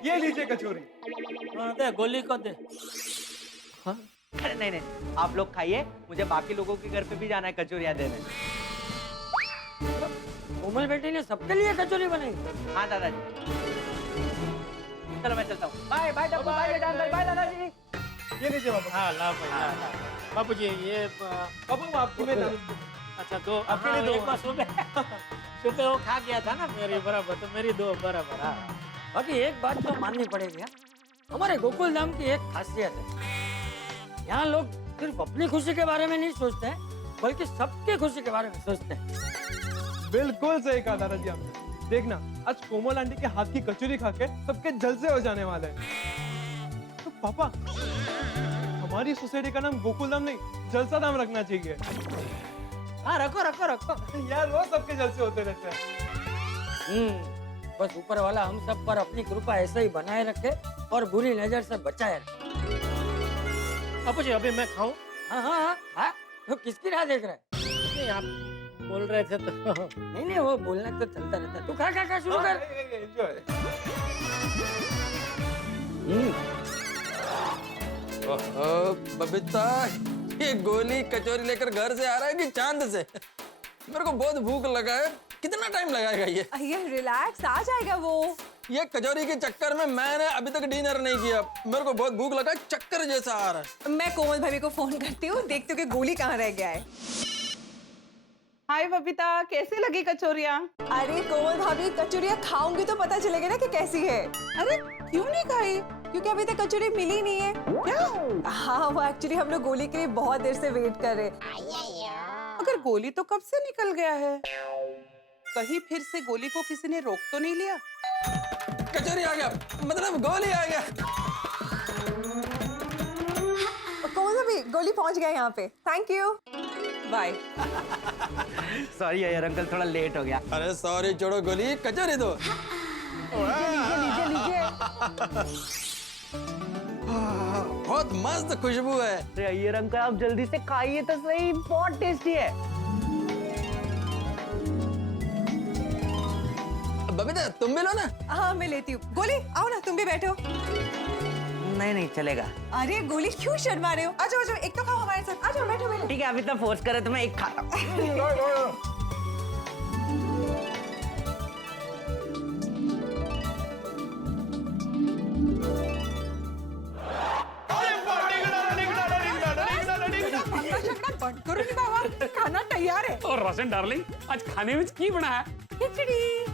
ये लीजिए कचौरी। हाँ दे, गोली को दे। हाँ? अरे नहीं नहीं, आप लोग खाइए, मुझे बाकी लोगों के घर पे भी जाना है कचौरियाँ देने। कोमल बेटी ने सबके लिए कचौरी बनाई। हाँ दादाजी, चलो मैं चलता हूँ। बाय बाय टप्पू, बाय जेठा अंकल, बाय दादाजी। ये लीजिए बाबा। हाँ ला भाई, ला। बापूजी ये बाबू आपको मैं अच्छा दो आपके लिए दो। एक बार सुबह वो खा गया था ना मेरी बराबर, तो मेरी दो बराबर। हाँ। बाकी एक बात तो माननी पड़ेगी यार, हमारे गोकुल धाम की एक खासियत है, यहाँ लोग सिर्फ अपनी खुशी के बारे में नहीं सोचते हैं, बल्कि सबके खुशी के बारे में सोचते हैं। बिल्कुल सही कहा दादाजी आपने। देखना आज कोमल आंटी के हाथ की कचौरी खा के सबके जलसे हो जाने वाले हैं। तो पापा हमारी सोसाइटी का नाम गोकुल धाम नहीं जलसा धाम रखना चाहिए। हाँ रखो रखो रखो। यार वो सबके जलसे होते रहते हैं। बस ऊपर वाला हम सब पर अपनी कृपा ऐसे ही बनाए रखे और बुरी नजर से बचाए रखे। बापू जी अभी मैं खाऊं? हाँ हाँ हाँ हाँ, तो किसकी राह देख रहा है? नहीं आप बोल रहे थे तो। नहीं नहीं वो बोलना तो चलता रहता है। तू खा शुरू कर। बबीता ये गोली कचौरी लेकर घर से आ रहा है कि चांद से? मेरे को बहुत भूख लगा है। कितना टाइम लगाएगा ये रिलैक्स, आ जाएगा वो। ये कचौरी के चक्कर में मैंने अभी तक डिनर नहीं किया। मेरे को बहुत भूख लगा है, चक्कर जैसा आ रहा है। मैं कोमल भाभी को फोन करती हूँ, देखती हूँ कि गोली कहाँ रह गया है। हाय बबीता, कैसी लगी कचौरियाँ? अरे कोमल भाभी, कचौरियाँ खाऊंगी तो पता चलेगा ना कि कैसी है। अरे क्यों नहीं खाई? क्योंकि अभी तक कचौरी मिली नहीं है। क्या? हाँ, वो एक्चुअली हम लोग गोली के लिए बहुत देर से वेट कर रहे। अगर गोली तो कब से निकल गया है, कहीं फिर से गोली को किसी ने रोक तो नहीं लिया? कचौरी आ गया, मतलब गोली आ गया। कोमल भाभी, गोली पहुंच गया यहाँ पे। Thank you, bye. सॉरी यार अंकल, थोड़ा लेट हो गया। अरे सॉरी छोड़ो, गोली कचौरी दो। लीजिए लीजिए। बहुत मस्त खुशबू है। अरे अय्यर अंकल आप जल्दी से खाइए तो सही, बहुत टेस्टी है। बबीता तुम भी लो ना। हाँ मैं लेती हूँ। गोली आओ ना, तुम भी बैठो। नहीं चलेगा। अरे गोली क्यों शर्मा रहे हो? आ जाओ आ जाओ, एक तो खाओ हमारे साथ। आ जाओ बैठो बैठो। ठीक है, आप इतना फोर्स करे तो मैं एक खाता हूँ। बंद करो नहीं बाबा, खाना तैयार है। और रोशन डार्लिंग आज खाने में की बना है? खिचड़ी।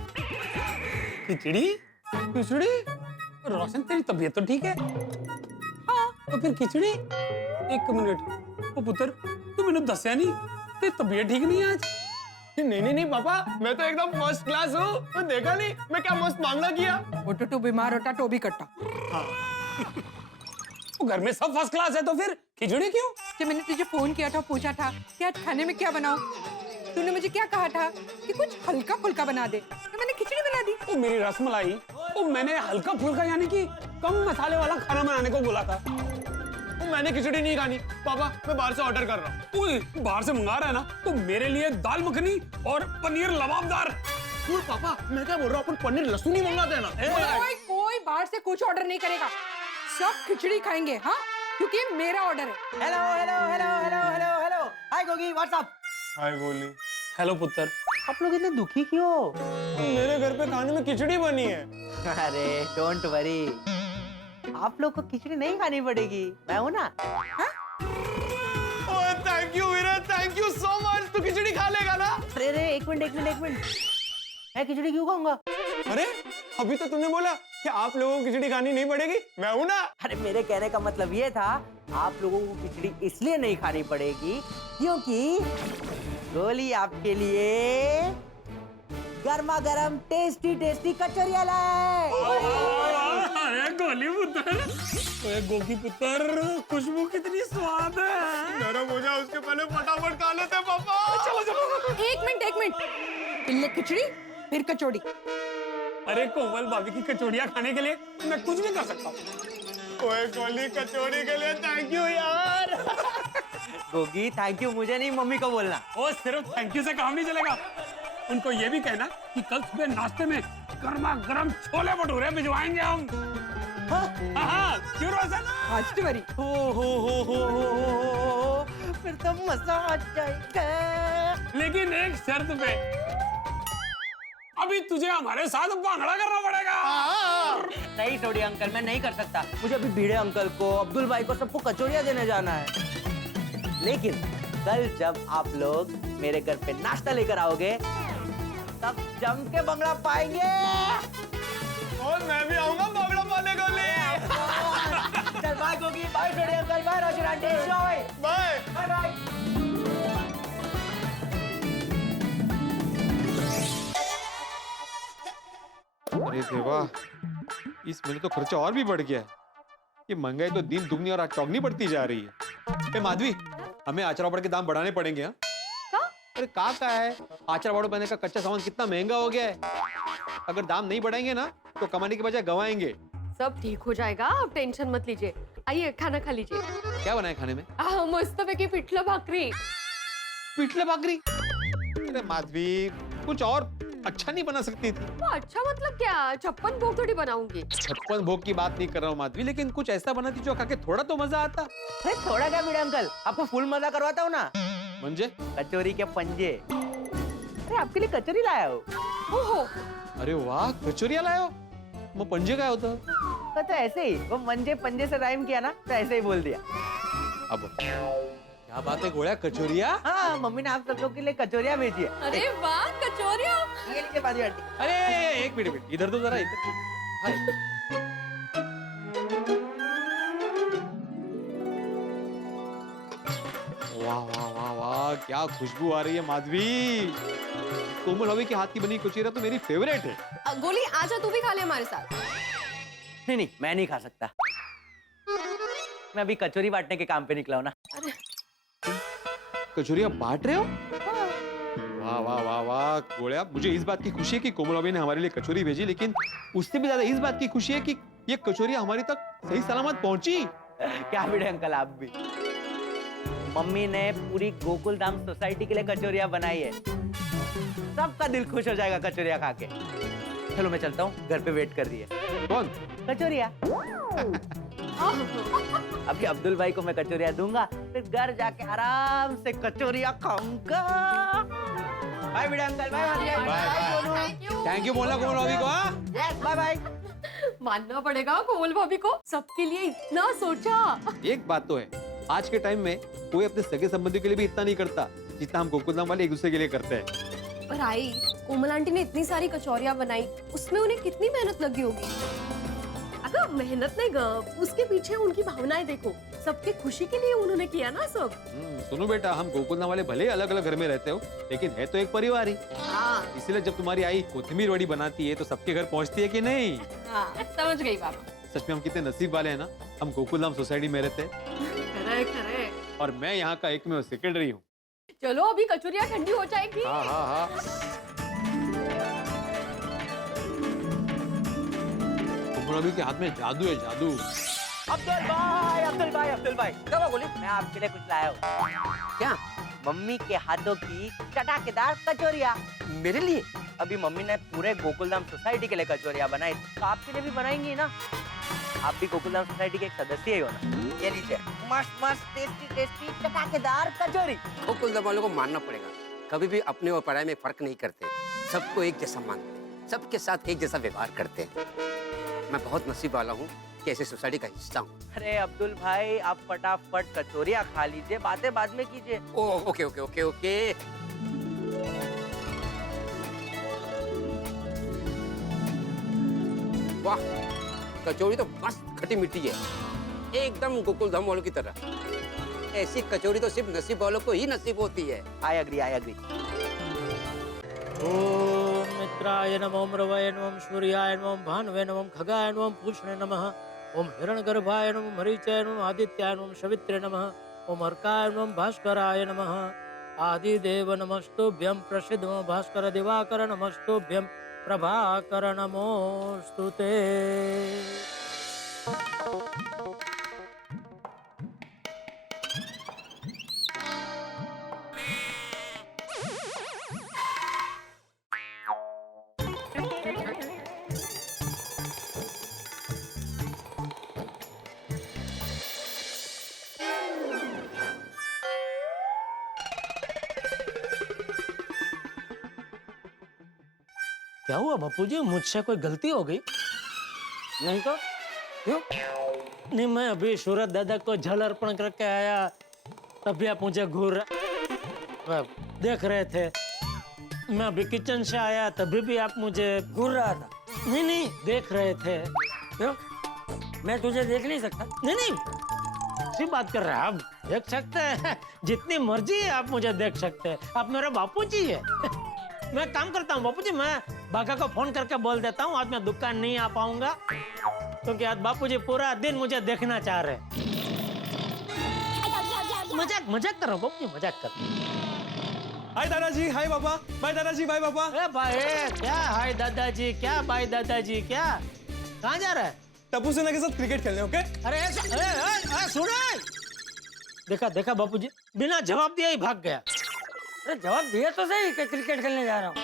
खिचड़ी? खिचड़ी? रोशन तेरी तबीयत तो ठीक है? हाँ। तो फिर खिचड़ी? एक मिनट, ओ पुत्र तू मैंने दसिया नहीं, तेरी तबीयत ठीक नहीं है आज? नहीं पापा, मैं तो एकदम फर्स्ट क्लास हूँ। मैं देखा नहीं मैं क्या मस्त मामला किया। वो तो बीमार होता तो भी कट्टा। वो घर में सब फर्स्ट क्लास है तो फिर खिचड़ी क्यों? जब मैंने तुझे फोन किया था, पूछा था कि आज खाने में क्या बनाऊं, तूने मुझे क्या कहा था कि कुछ हल्का फुल्का बना दे, तो मैंने खिचड़ी बना दी। वो मेरी रसमलाई, वो मैंने हल्का फुल्का यानी कि कम मसाले वाला खाना बनाने को बोला था। मैंने खिचड़ी नहीं खानी पापा, मैं बाहर से ऑर्डर कर रहा हूँ। तू बाहर से मंगा रहा है ना, तो मेरे लिए दाल मखनी और पनीर लबाबदार। पापा मैं क्या बोल रहा हूँ, अपन पनीर लहसुन ही मंगाते हैं ना। कोई बाहर से कुछ ऑर्डर नहीं करेगा, सब खिचड़ी खाएंगे। हाँ, क्योंकि ये मेरा ऑर्डर है। Hello hello hello hello hello hello, hi Gogi, what's up? Hi Goli. Hello पुत्र। आप लोग इतने दुखी क्यों? मेरे घर पे खाने में खिचड़ी बनी है। अरे डोंट वरी, आप लोग को खिचड़ी नहीं खानी पड़ेगी, मैं हूँ ना। थैंक यू वीरे, थैंक यू सो मच। तू खिचड़ी खा लेगा ना? अरे एक मिनट, मैं खिचड़ी क्यों खाऊंगा? अरे अभी तो तूने बोला कि आप लोगों को खिचड़ी खानी नहीं पड़ेगी, मैं हूँ ना। अरे मेरे कहने का मतलब ये था, आप लोगों को खिचड़ी इसलिए नहीं खानी पड़ेगी क्योंकि गोली आपके लिए गर्मा गर्म टेस्टी टेस्टी कचौरियां लाए। अरे गोली पुत्र, अरे गोगी पुत्र, खुशबू कितनी स्वाद है। गरम हो जाए उसके पहले फटाफट खा लेते पापा। चलो। एक मिनट, पहले खिचड़ी फिर कचौड़ी। अरे कोमल भाभी की कचौड़ियाँ खाने के लिए मैं कुछ भी कर सकता हूँ। ओए गोली, कचौड़ी के लिए थैंक यू यार। गोगी थैंक यू मुझे नहीं, मम्मी को बोलना। ओ सिर्फ थैंक यू से काम नहीं चलेगा, उनको ये भी कहना कि कल सुबह नाश्ते में गर्मा गर्म छोले भटूरे भिजवाएंगे हम। हाँ, क्यों रोशन? आज तो बरी। फिर तो मजा आ जाएगा। लेकिन एक शर्त पे, अभी तुझे हमारे साथ भांगड़ा करना पड़ेगा। नहीं छोड़िए अंकल, मैं नहीं कर सकता। मुझे अभी भिड़े अंकल को, अब्दुल भाई को, सबको कचौड़ियाँ देने जाना है। लेकिन कल जब आप लोग मेरे घर पे नाश्ता लेकर आओगे, तब जम के बंगड़ा पाएंगे। और मैं भी आऊंगा बंगड़ा पाने के लिए। चल बाय गोगी, बाय छोड़िए अंकल, बाय रोशन आंटी, बाय बाय बाय। अरे देवा, इस महीने तो खर्चा और भी बढ़ गया है। ये महंगाई तो दिन दुगनी और चौगनी बढ़ती जा रही है। ए माधवी, हमें आचार पापड़ के दाम बढ़ाने पड़ेंगे। हाँ? अरे का है, आचार पापड़ बनने का कच्चा सामान कितना महंगा हो गया है। अगर दाम नहीं बढ़ाएंगे ना तो कमाने के बजाय गवाएंगे। सब ठीक हो जाएगा, आप टेंशन मत लीजिए। आइए खाना खा लीजिए। क्या बनाए खाने में? मस्त पैकी पिठलं भाकरी। पिठलं भाकरी? अरे माधवी, कुछ और अच्छा नहीं बना सकती थी? तो अच्छा मतलब क्या, 56 भोग थोड़ी बनाऊंगी। 56 भोग की बात नहीं कर रहा हूँ माधवी, लेकिन कुछ ऐसा बनाती जो खा के थोड़ा तो मजा आता। अरे थोड़ा क्या मीडिया अंकल, आपको फुल मजा करवाता हूँ ना। मंजे? कचौरी के पंजे। अरे आपके लिए कचौरी लाया हो। ओहो, अरे वाह, कचौरिया लाया हो। वो पंजे क्या होता? तो ऐसे ही, वो मंजे पंजे से राइम किया ना, तो ऐसे ही बोल दिया। अब क्या बात है गोया, कचौरिया? हाँ, मम्मी ने आप सब लोग के लिए कचौरिया भेजी है। अरे वाह, कचौरिया। ये लीजिए बाजू आंटी। अरे एक मिनट, इधर तो जरा इधर। वाह वाह वाह वाह, क्या खुशबू आ रही है माधवी। कोमल भाभी के हाथ की बनी कचौरिया तो मेरी फेवरेट है। गोली आजा, तू भी खा ले हमारे साथ। नहीं, मैं नहीं खा सकता। मैं अभी कचौरी बांटने के काम पे निकला हूँ ना। कचौरिया बांट रहे हो? वाह वाह वाह वाह गोया, मुझे इस बात की खुशी है कि कोमल भाभी ने हमारे लिए कचौरी भेजी, लेकिन उससे भी ज्यादा इस बात की खुशी है कि ये कचौरिया हमारी तक सही सलामत पहुंची। क्या बिड़े अंकल, आप भी। मम्मी ने पूरी गोकुल धाम सोसाइटी के लिए कचौरिया बनाई है। सबका दिल खुश हो जाएगा कचौरिया खा के। चलो मैं चलता हूँ, घर पे वेट कर रही है। कौन? कचौरिया। अभी अब्दुल भाई को मैं कचौरिया दूंगा, फिर घर जाके आराम से कचौरिया खाऊंगा। Bye Bhide uncle, bye. Thank you बोलना कोमल भाभी को। Yes, bye bye. मानना पड़ेगा कोमल भाभी को, सबके लिए इतना सोचा। एक बात तो है, आज के टाइम में कोई अपने सगे संबंधियों के लिए भी इतना नहीं करता जितना हम गोकुलधाम वाले एक दूसरे के लिए करते हैं। पर आई, कोमल आंटी ने इतनी सारी कचौरियां बनाई, उसमें उन्हें कितनी मेहनत लगी होगी। अगर मेहनत नहीं गा, उसके पीछे उनकी भावनाएं देखो। सबके खुशी के लिए उन्होंने किया ना सब। सुनो बेटा, हम गोकुलधाम वाले भले अलग अलग घर में रहते हो, लेकिन है तो एक परिवार ही। हाँ। इसलिए जब तुम्हारी आई कोथिमीर वड़ी बनाती है तो सबके घर पहुंचती है कि नहीं? हाँ, समझ गई पापा। सच में हम कितने नसीब वाले हैं ना, हम गोकुलधाम सोसाइटी में रहते हैं। खरे। और मैं यहाँ का एकमेव सेक्रेटरी हूँ। चलो अभी कचौरियां ठंडी हो जाएगी। हाँ हाँ हाँ। अभी के हाथ में जादू है, जादू। अब्दुल भाई, क्या बोली? मैं आपके लिए कुछ लाया हूँ। क्या? मम्मी के हाथों की चटाकेदार कचौरिया। मेरे लिए? अभी मम्मी ने पूरे गोकुलधाम सोसाइटी के लिए कचौरिया बनाई, तो आपके लिए भी बनाएंगी ना। आप भी गोकुलधाम सोसाइटी के एक सदस्य ही हो ना। ये लीजिए, मस्त मस्त टेस्टी टेस्टी चटाकेदार कचौरी। गोकुलधाम वालों को मानना पड़ेगा, कभी भी अपने और पराये में फर्क नहीं करते, सबको एक जैसा मानते, सबके साथ एक जैसा व्यवहार करते हैं। मैं बहुत नसीब वाला हूँ कि ऐसे सोसाइटी का हिस्सा हूँ। अरे अब्दुल भाई, आप फटाफट कचौरिया खा लीजिए, बातें बाद में कीजिए। Okay okay okay okay. वाह, कचौरी तो मस्त खटी मीठी है, एकदम गोकुलधाम वालों की तरह। ऐसी कचौरी तो सिर्फ नसीब वालों को ही नसीब होती है। I agree. ओम मित्राय नमः, ओम रवये नमः, सूर्याय नमः, भानुवे नमः, खगाय नमः, पूषणे नमः, ओम हिरण्यगर्भाय नमः, मरीचाय नमः, आदित्याय नमः, सवित्रे नमः, ओम अर्काय नमः, भास्कराय नमः, आदिदेव नमस्तुभ्यं, प्रसिद्ध भास्कर दिवाकर नमस्तुभ्यं, प्रभाकर नमोस्तुते। क्या हुआ बापूजी, मुझसे कोई गलती हो गई? नहीं तो क्यों? नहीं, मैं अभी सूरत दादा को जल अर्पण करके आया, तभी आप मुझे देख रहे थे। मैं अभी किचन से आया, तभी भी आप मुझे घूर रहा था। नहीं, देख रहे थे। क्यों? मैं तुझे देख नहीं सकता? नहीं, सिर्फ बात कर रहा है। आप देख सकते हैं, जितनी मर्जी आप मुझे देख सकते हैं। आप मेरा बापूजी है। मैं काम करता हूँ बापूजी, मैं बाका को फोन करके बोल देता हूँ आज मैं दुकान नहीं आ पाऊंगा क्योंकि आज बापूजी पूरा दिन मुझे देखना चाह रहे हैं। मजाक कर रहा हूँ बापूजी, मजाक कर रहा हूँ। हाय दादाजी, हाय पापा, बाय दादाजी, बाय पापा। ए भाई क्या हाय दादाजी, क्या बाय दादाजी, क्या कहाँ जा रहा है? टप्पू सेना के साथ क्रिकेट खेलने। ओके अरे सुनो, देखा देखा बापूजी बिना जवाब दिया ही भाग गया। अरे जवाब दिया तो सही कि क्रिकेट खेलने जा रहा हूँ।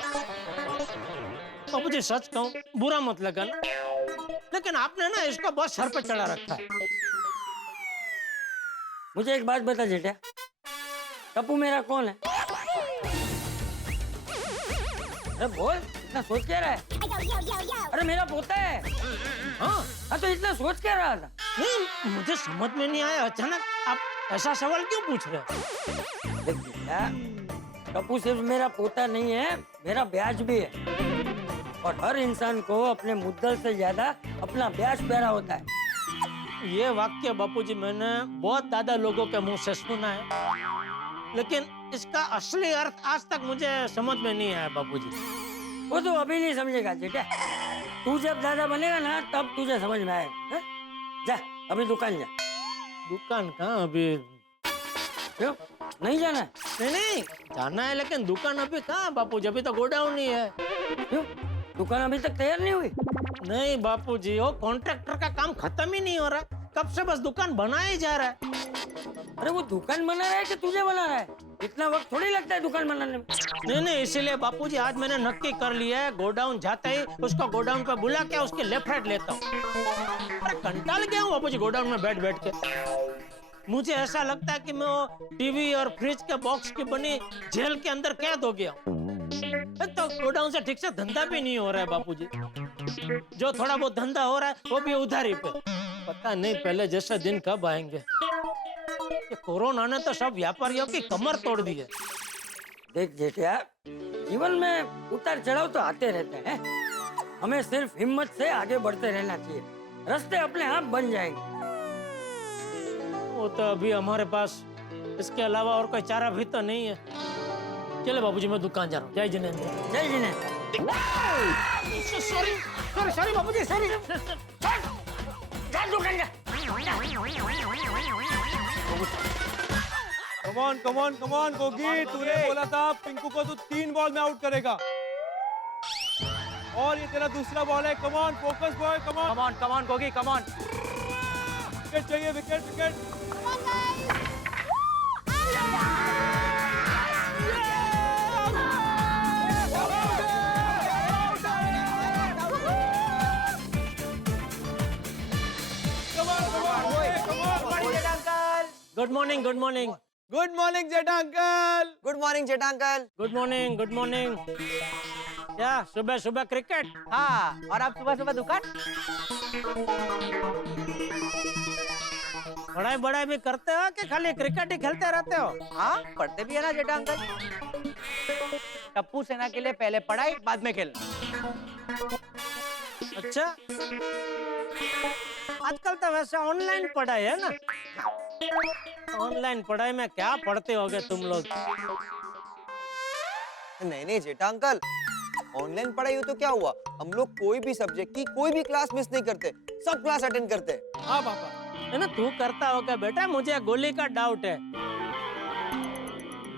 बापूजी सच कहूँ बुरा मत लगा ना, लेकिन आपने ना इसको बहुत सर पे चढ़ा रखा है। मुझे एक बात बता जेठा, टप्पू मेरा कौन है? अरे बोल, इतना सोच क्या रहा है? अरे मेरा पोता है। हाँ तो इतना सोच क्या रहा था? नहीं मुझे समझ में नहीं आया, अचानक आप ऐसा सवाल क्यों पूछ रहे हैं? देख बेटा, टप्पू सिर्फ मेरा पोता नहीं है, मेरा ब्याज भी है। और हर इंसान को अपने मुद्दल से ज्यादा अपना ब्याज प्यारा होता है। ये वाक्य बापूजी मैंने बहुत दादा लोगों के मुंह से सुना है, लेकिन इसका असली अर्थ आज तक मुझे समझ में नहीं आया बापूजी। वो तो अभी नहीं समझेगा जेठा, तू जब दादा बनेगा ना तब तुझे समझ में आएगा। जा अभी दुकान जा। दुकान कहाँ अभी? क्यों नहीं जाना है? नहीं जाना है, लेकिन दुकान अभी कहाँ बापूजी, अभी तो गोडाउन ही है। क्यों दुकान अभी तक तैयार नहीं हुई? नहीं बापूजी, वो कॉन्ट्रैक्टर का काम खत्म ही नहीं हो रहा, कब से बस दुकान बनाया ही जा रहा है। अरे वो दुकान बना रहा है कि तुझे बना रहा है? इतना वक्त थोड़ी लगता है दुकान बनाने में। नहीं इसीलिए बापूजी आज मैंने नक्की कर लिया है, गोडाउन जाते ही उसको गोडाउन पे बुला के उसके लेफ्ट राइट लेता हूँ। अरे कंटाल गया हूँ बापूजी गोडाउन में बैठ बैठ के। मुझे ऐसा लगता है कि मैं वो टीवी और फ्रिज के बॉक्स की बनी जेल के अंदर कैद हो गया हूँ। तो गोडाउन से ठीक से धंधा भी नहीं हो रहा है बापूजी, जो थोड़ा बहुत धंधा हो रहा है वो भी उधारी पे। पता नहीं पहले जैसे दिन कब आएंगे। ये कोरोना ने तो सब व्यापारियों की कमर तोड़ दी है। देख जेठिया, जीवन में उतार चढ़ाव तो आते रहते हैं, हमें सिर्फ हिम्मत से आगे बढ़ते रहना चाहिए, रास्ते अपने आप बन जाएंगे। वो तो अभी हमारे पास इसके अलावा और कोई चारा भी तो नहीं है। चलो बाबूजी मैं दुकान जा रहा हूँ। जय जिनेंद्र। जय जिनेंद्र। सॉरी बाबूजी, सॉरी। कम ऑन गोगी, तूने बोला था पिंकू को तू 3 बॉल में आउट करेगा, और ये तेरा दूसरा बॉल है। Come on focus boy, come on Gogi, come on. Wicket चाहिए, wicket. Good morning good morning Jetha uncle. Good morning. क्या सुबह सुबह क्रिकेट? हाँ, और आप सुबह सुबह दुकान? पढ़ाई भी करते हो कि खाली क्रिकेट ही खेलते रहते हो? हाँ, पढ़ते भी है ना जेठा अंकल। टप्पू सेना के लिए पहले पढ़ाई, बाद में खेलना। अच्छा, आजकल तो वैसे ऑनलाइन पढ़ाई है ना। ऑनलाइन पढ़ाई में क्या पढ़ते होगे तुम लोग? नहीं जेठा अंकल, ऑनलाइन पढ़ाई हो तो क्या हुआ, हम लोग कोई भी सब्जेक्ट की कोई भी क्लास मिस नहीं करते, सब क्लास अटेंड करते हैं। हाँ पापा, है ना, तू करता होगा बेटा, मुझे गोली का डाउट है।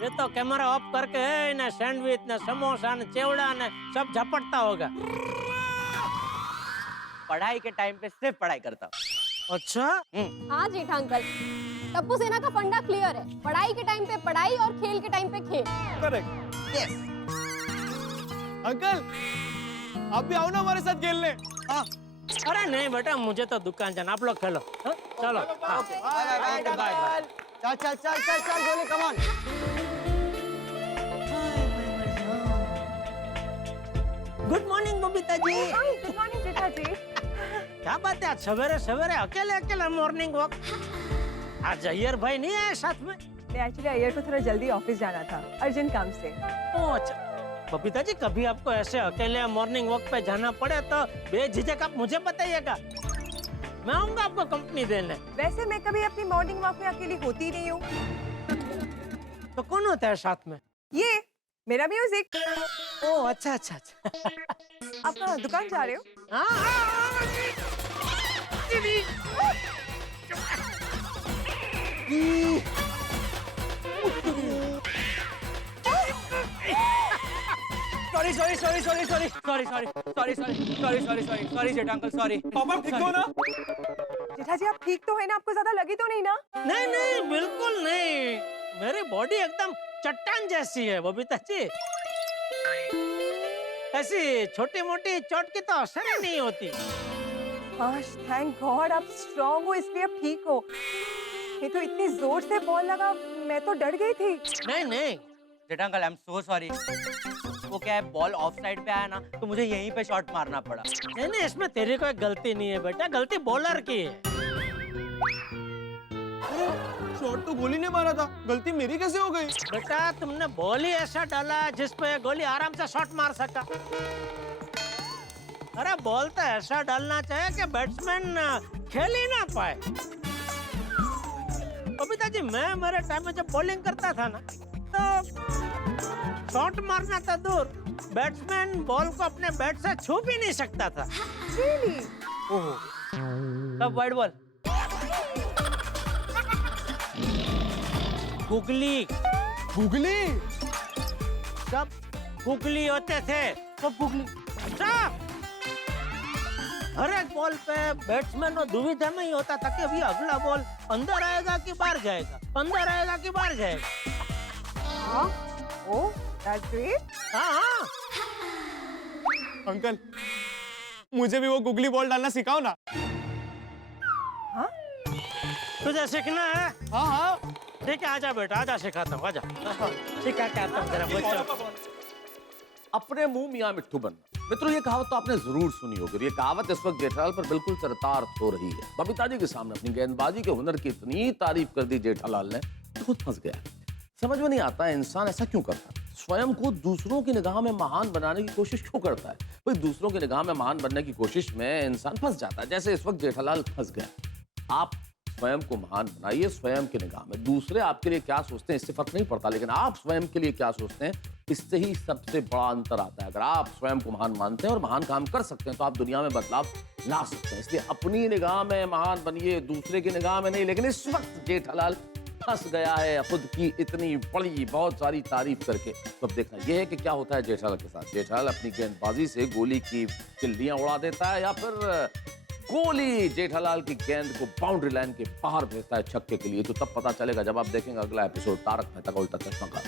ये तो कैमरा ऑफ करके है ना, सैंडविच ना समोसा ना चेवड़ा ना सब झपटता होगा। पढ़ाई के टाइम पे सिर्फ पढ़ाई करता हूँ। अच्छा? हाँ जेठा अंकल, टप्पू सेना का फंडा क्लियर है, पढ़ाई के टाइम पे पढ़ाई और खेल के टाइम पे खेल। करेक्ट। यस अंकल, आप भी आओ ना हमारे साथ खेलने। हाँ। अरे नहीं बेटा, मुझे तो दुकान जाना, आप लोग खेलो। हाँ? चलो। बाय। चल Goli, come on. Good morning Babita ji. Good morning Jetha ji. क्या बात है, आज सवेरे सवेरे अकेले मॉर्निंग वॉक? आज अय्यर भाई नहीं आए साथ में? एक्चुअली अय्यर को थोड़ा जल्दी ऑफिस जाना था, अर्जेंट काम से। ओह अच्छा। बबीता जी, कभी आपको ऐसे अकेले मॉर्निंग वॉक पे जाना पड़े तो बेझिझक आप मुझे बताइएगा, मैं आऊंगा आपको कंपनी देने। वैसे मैं कभी अपनी मॉर्निंग वॉक में अकेली होती नहीं हूँ। तो कौन होता है साथ में? ये मेरा म्यूजिक। ओह अच्छा अच्छा अच्छा। आप कहाँ दुकान जा रहे हो? Sorry sorry sorry sorry sorry sorry sorry sorry sorry sorry sorry sorry जेठ अंकल सॉरी। पापा ठीक हो ना? जेठा जी आप ठीक तो है ना? आपको ज्यादा लगी तो नहीं ना? नहीं नहीं बिल्कुल नहीं, मेरी बॉडी एकदम चट्टान जैसी है बबीता जी। ऐसी छोटी मोटी चोट की तो असर ही नहीं होती। थैंक गॉड आप स्ट्रांग हो इसलिए आप ठीक हो। ये तो इतनी जोर से बॉल लगा, मैं तो डर गई थी। नहीं नहीं जेठ uncle I am so sorry. वो क्या है, बॉल ऑफ साइड पे आया ना तो मुझे यहीं पे शॉट मारना पड़ा। नहीं नहीं इसमें तेरी कोई गलती नहीं है बेटा, गलती बॉलर की है। शॉट तो गोली ने मारा था, गलती मेरी कैसे हो गई? बेटा तुमने बॉल ही ऐसा डाला जिसपे गोली आराम से शॉट मार सका। अरे बॉल तो ऐसा डालना चाहिए कि बैट्समैन खेल ही ना पाए। बबीता जी मैं मेरे टाइम में जब बॉलिंग करता था ना तो शॉट मारना था दूर, बैट्समैन बॉल को अपने बैट से छू भी नहीं सकता था। ओहो तब वाइड बॉल। गुगली गुगली जब गुगली होते थे तो गुगली सब हर एक बॉल पे बैट्समैन दुविधा में ही होता था कि अभी अगला बॉल अंदर आएगा कि बाहर जाएगा, अंदर आएगा कि बाहर जाएगा। Oh that's great. हाँ अंकल मुझे भी वो गुगली बॉल डालना सिखाओ ना। तुझे सीखना है? हाँ हाँ ठीक है आजा बेटा, आजा सिखाता हूँ, आजा सिखा के आता हूँ तेरा बच्चा। अपने मुंह मियां मिट्ठू बनना। मित्रों ये कहावत तो आपने जरूर सुनी होगी। ये कहावत इस वक्त जेठालाल पर बिल्कुल चरितार्थ हो रही है। बबीता जी के सामने अपनी गेंदबाजी के हुनर की इतनी तारीफ कर दी जेठालाल ने तो खुद फंस गया। समझ में नहीं आता है इंसान ऐसा क्यों करता है, स्वयं को दूसरों की निगाह में महान बनाने की कोशिश क्यों करता है। भाई दूसरों की निगाह में महान बनने की कोशिश में इंसान फंस जाता है, जैसे इस वक्त जेठालाल फंस गया। आप स्वयं को महान बनाइए स्वयं की निगाह में। दूसरे आपके लिए क्या सोचते हैं इससे फर्क नहीं पड़ता, लेकिन आप स्वयं के लिए क्या सोचते हैं इससे ही सबसे बड़ा अंतर आता है। अगर आप स्वयं को महान मानते हैं और महान काम कर सकते हैं तो आप दुनिया में बदलाव ला सकते हैं। इसलिए अपनी निगाह में महान बनिए, दूसरे की निगाह में नहीं। लेकिन इस वक्त जेठालाल फंस गया है खुद की इतनी बड़ी बहुत सारी तारीफ करके। तो अब देखना यह है कि क्या होता है जेठालाल के साथ। जेठालाल अपनी गेंदबाजी से गोली की चिल्लियां उड़ा देता है या फिर गोली जेठालाल की गेंद को बाउंड्री लाइन के बाहर भेजता है छक्के के लिए। तो तब पता चलेगा जब आप देखेंगे अगला एपिसोड तारक मेहता का उल्टा चश्मा का।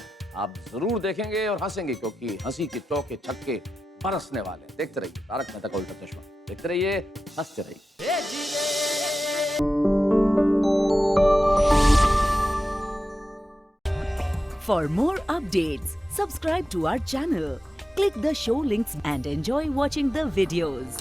आप जरूर देखेंगे और हंसेंगे क्योंकि हंसी के चौके छक्के बरसने वाले हैं। देखते रहिए तारक मेहता का उल्टा चश्मा, देखते रहिए हंसते रहिए। For more updates, subscribe to our channel, click the show links and enjoy watching the videos.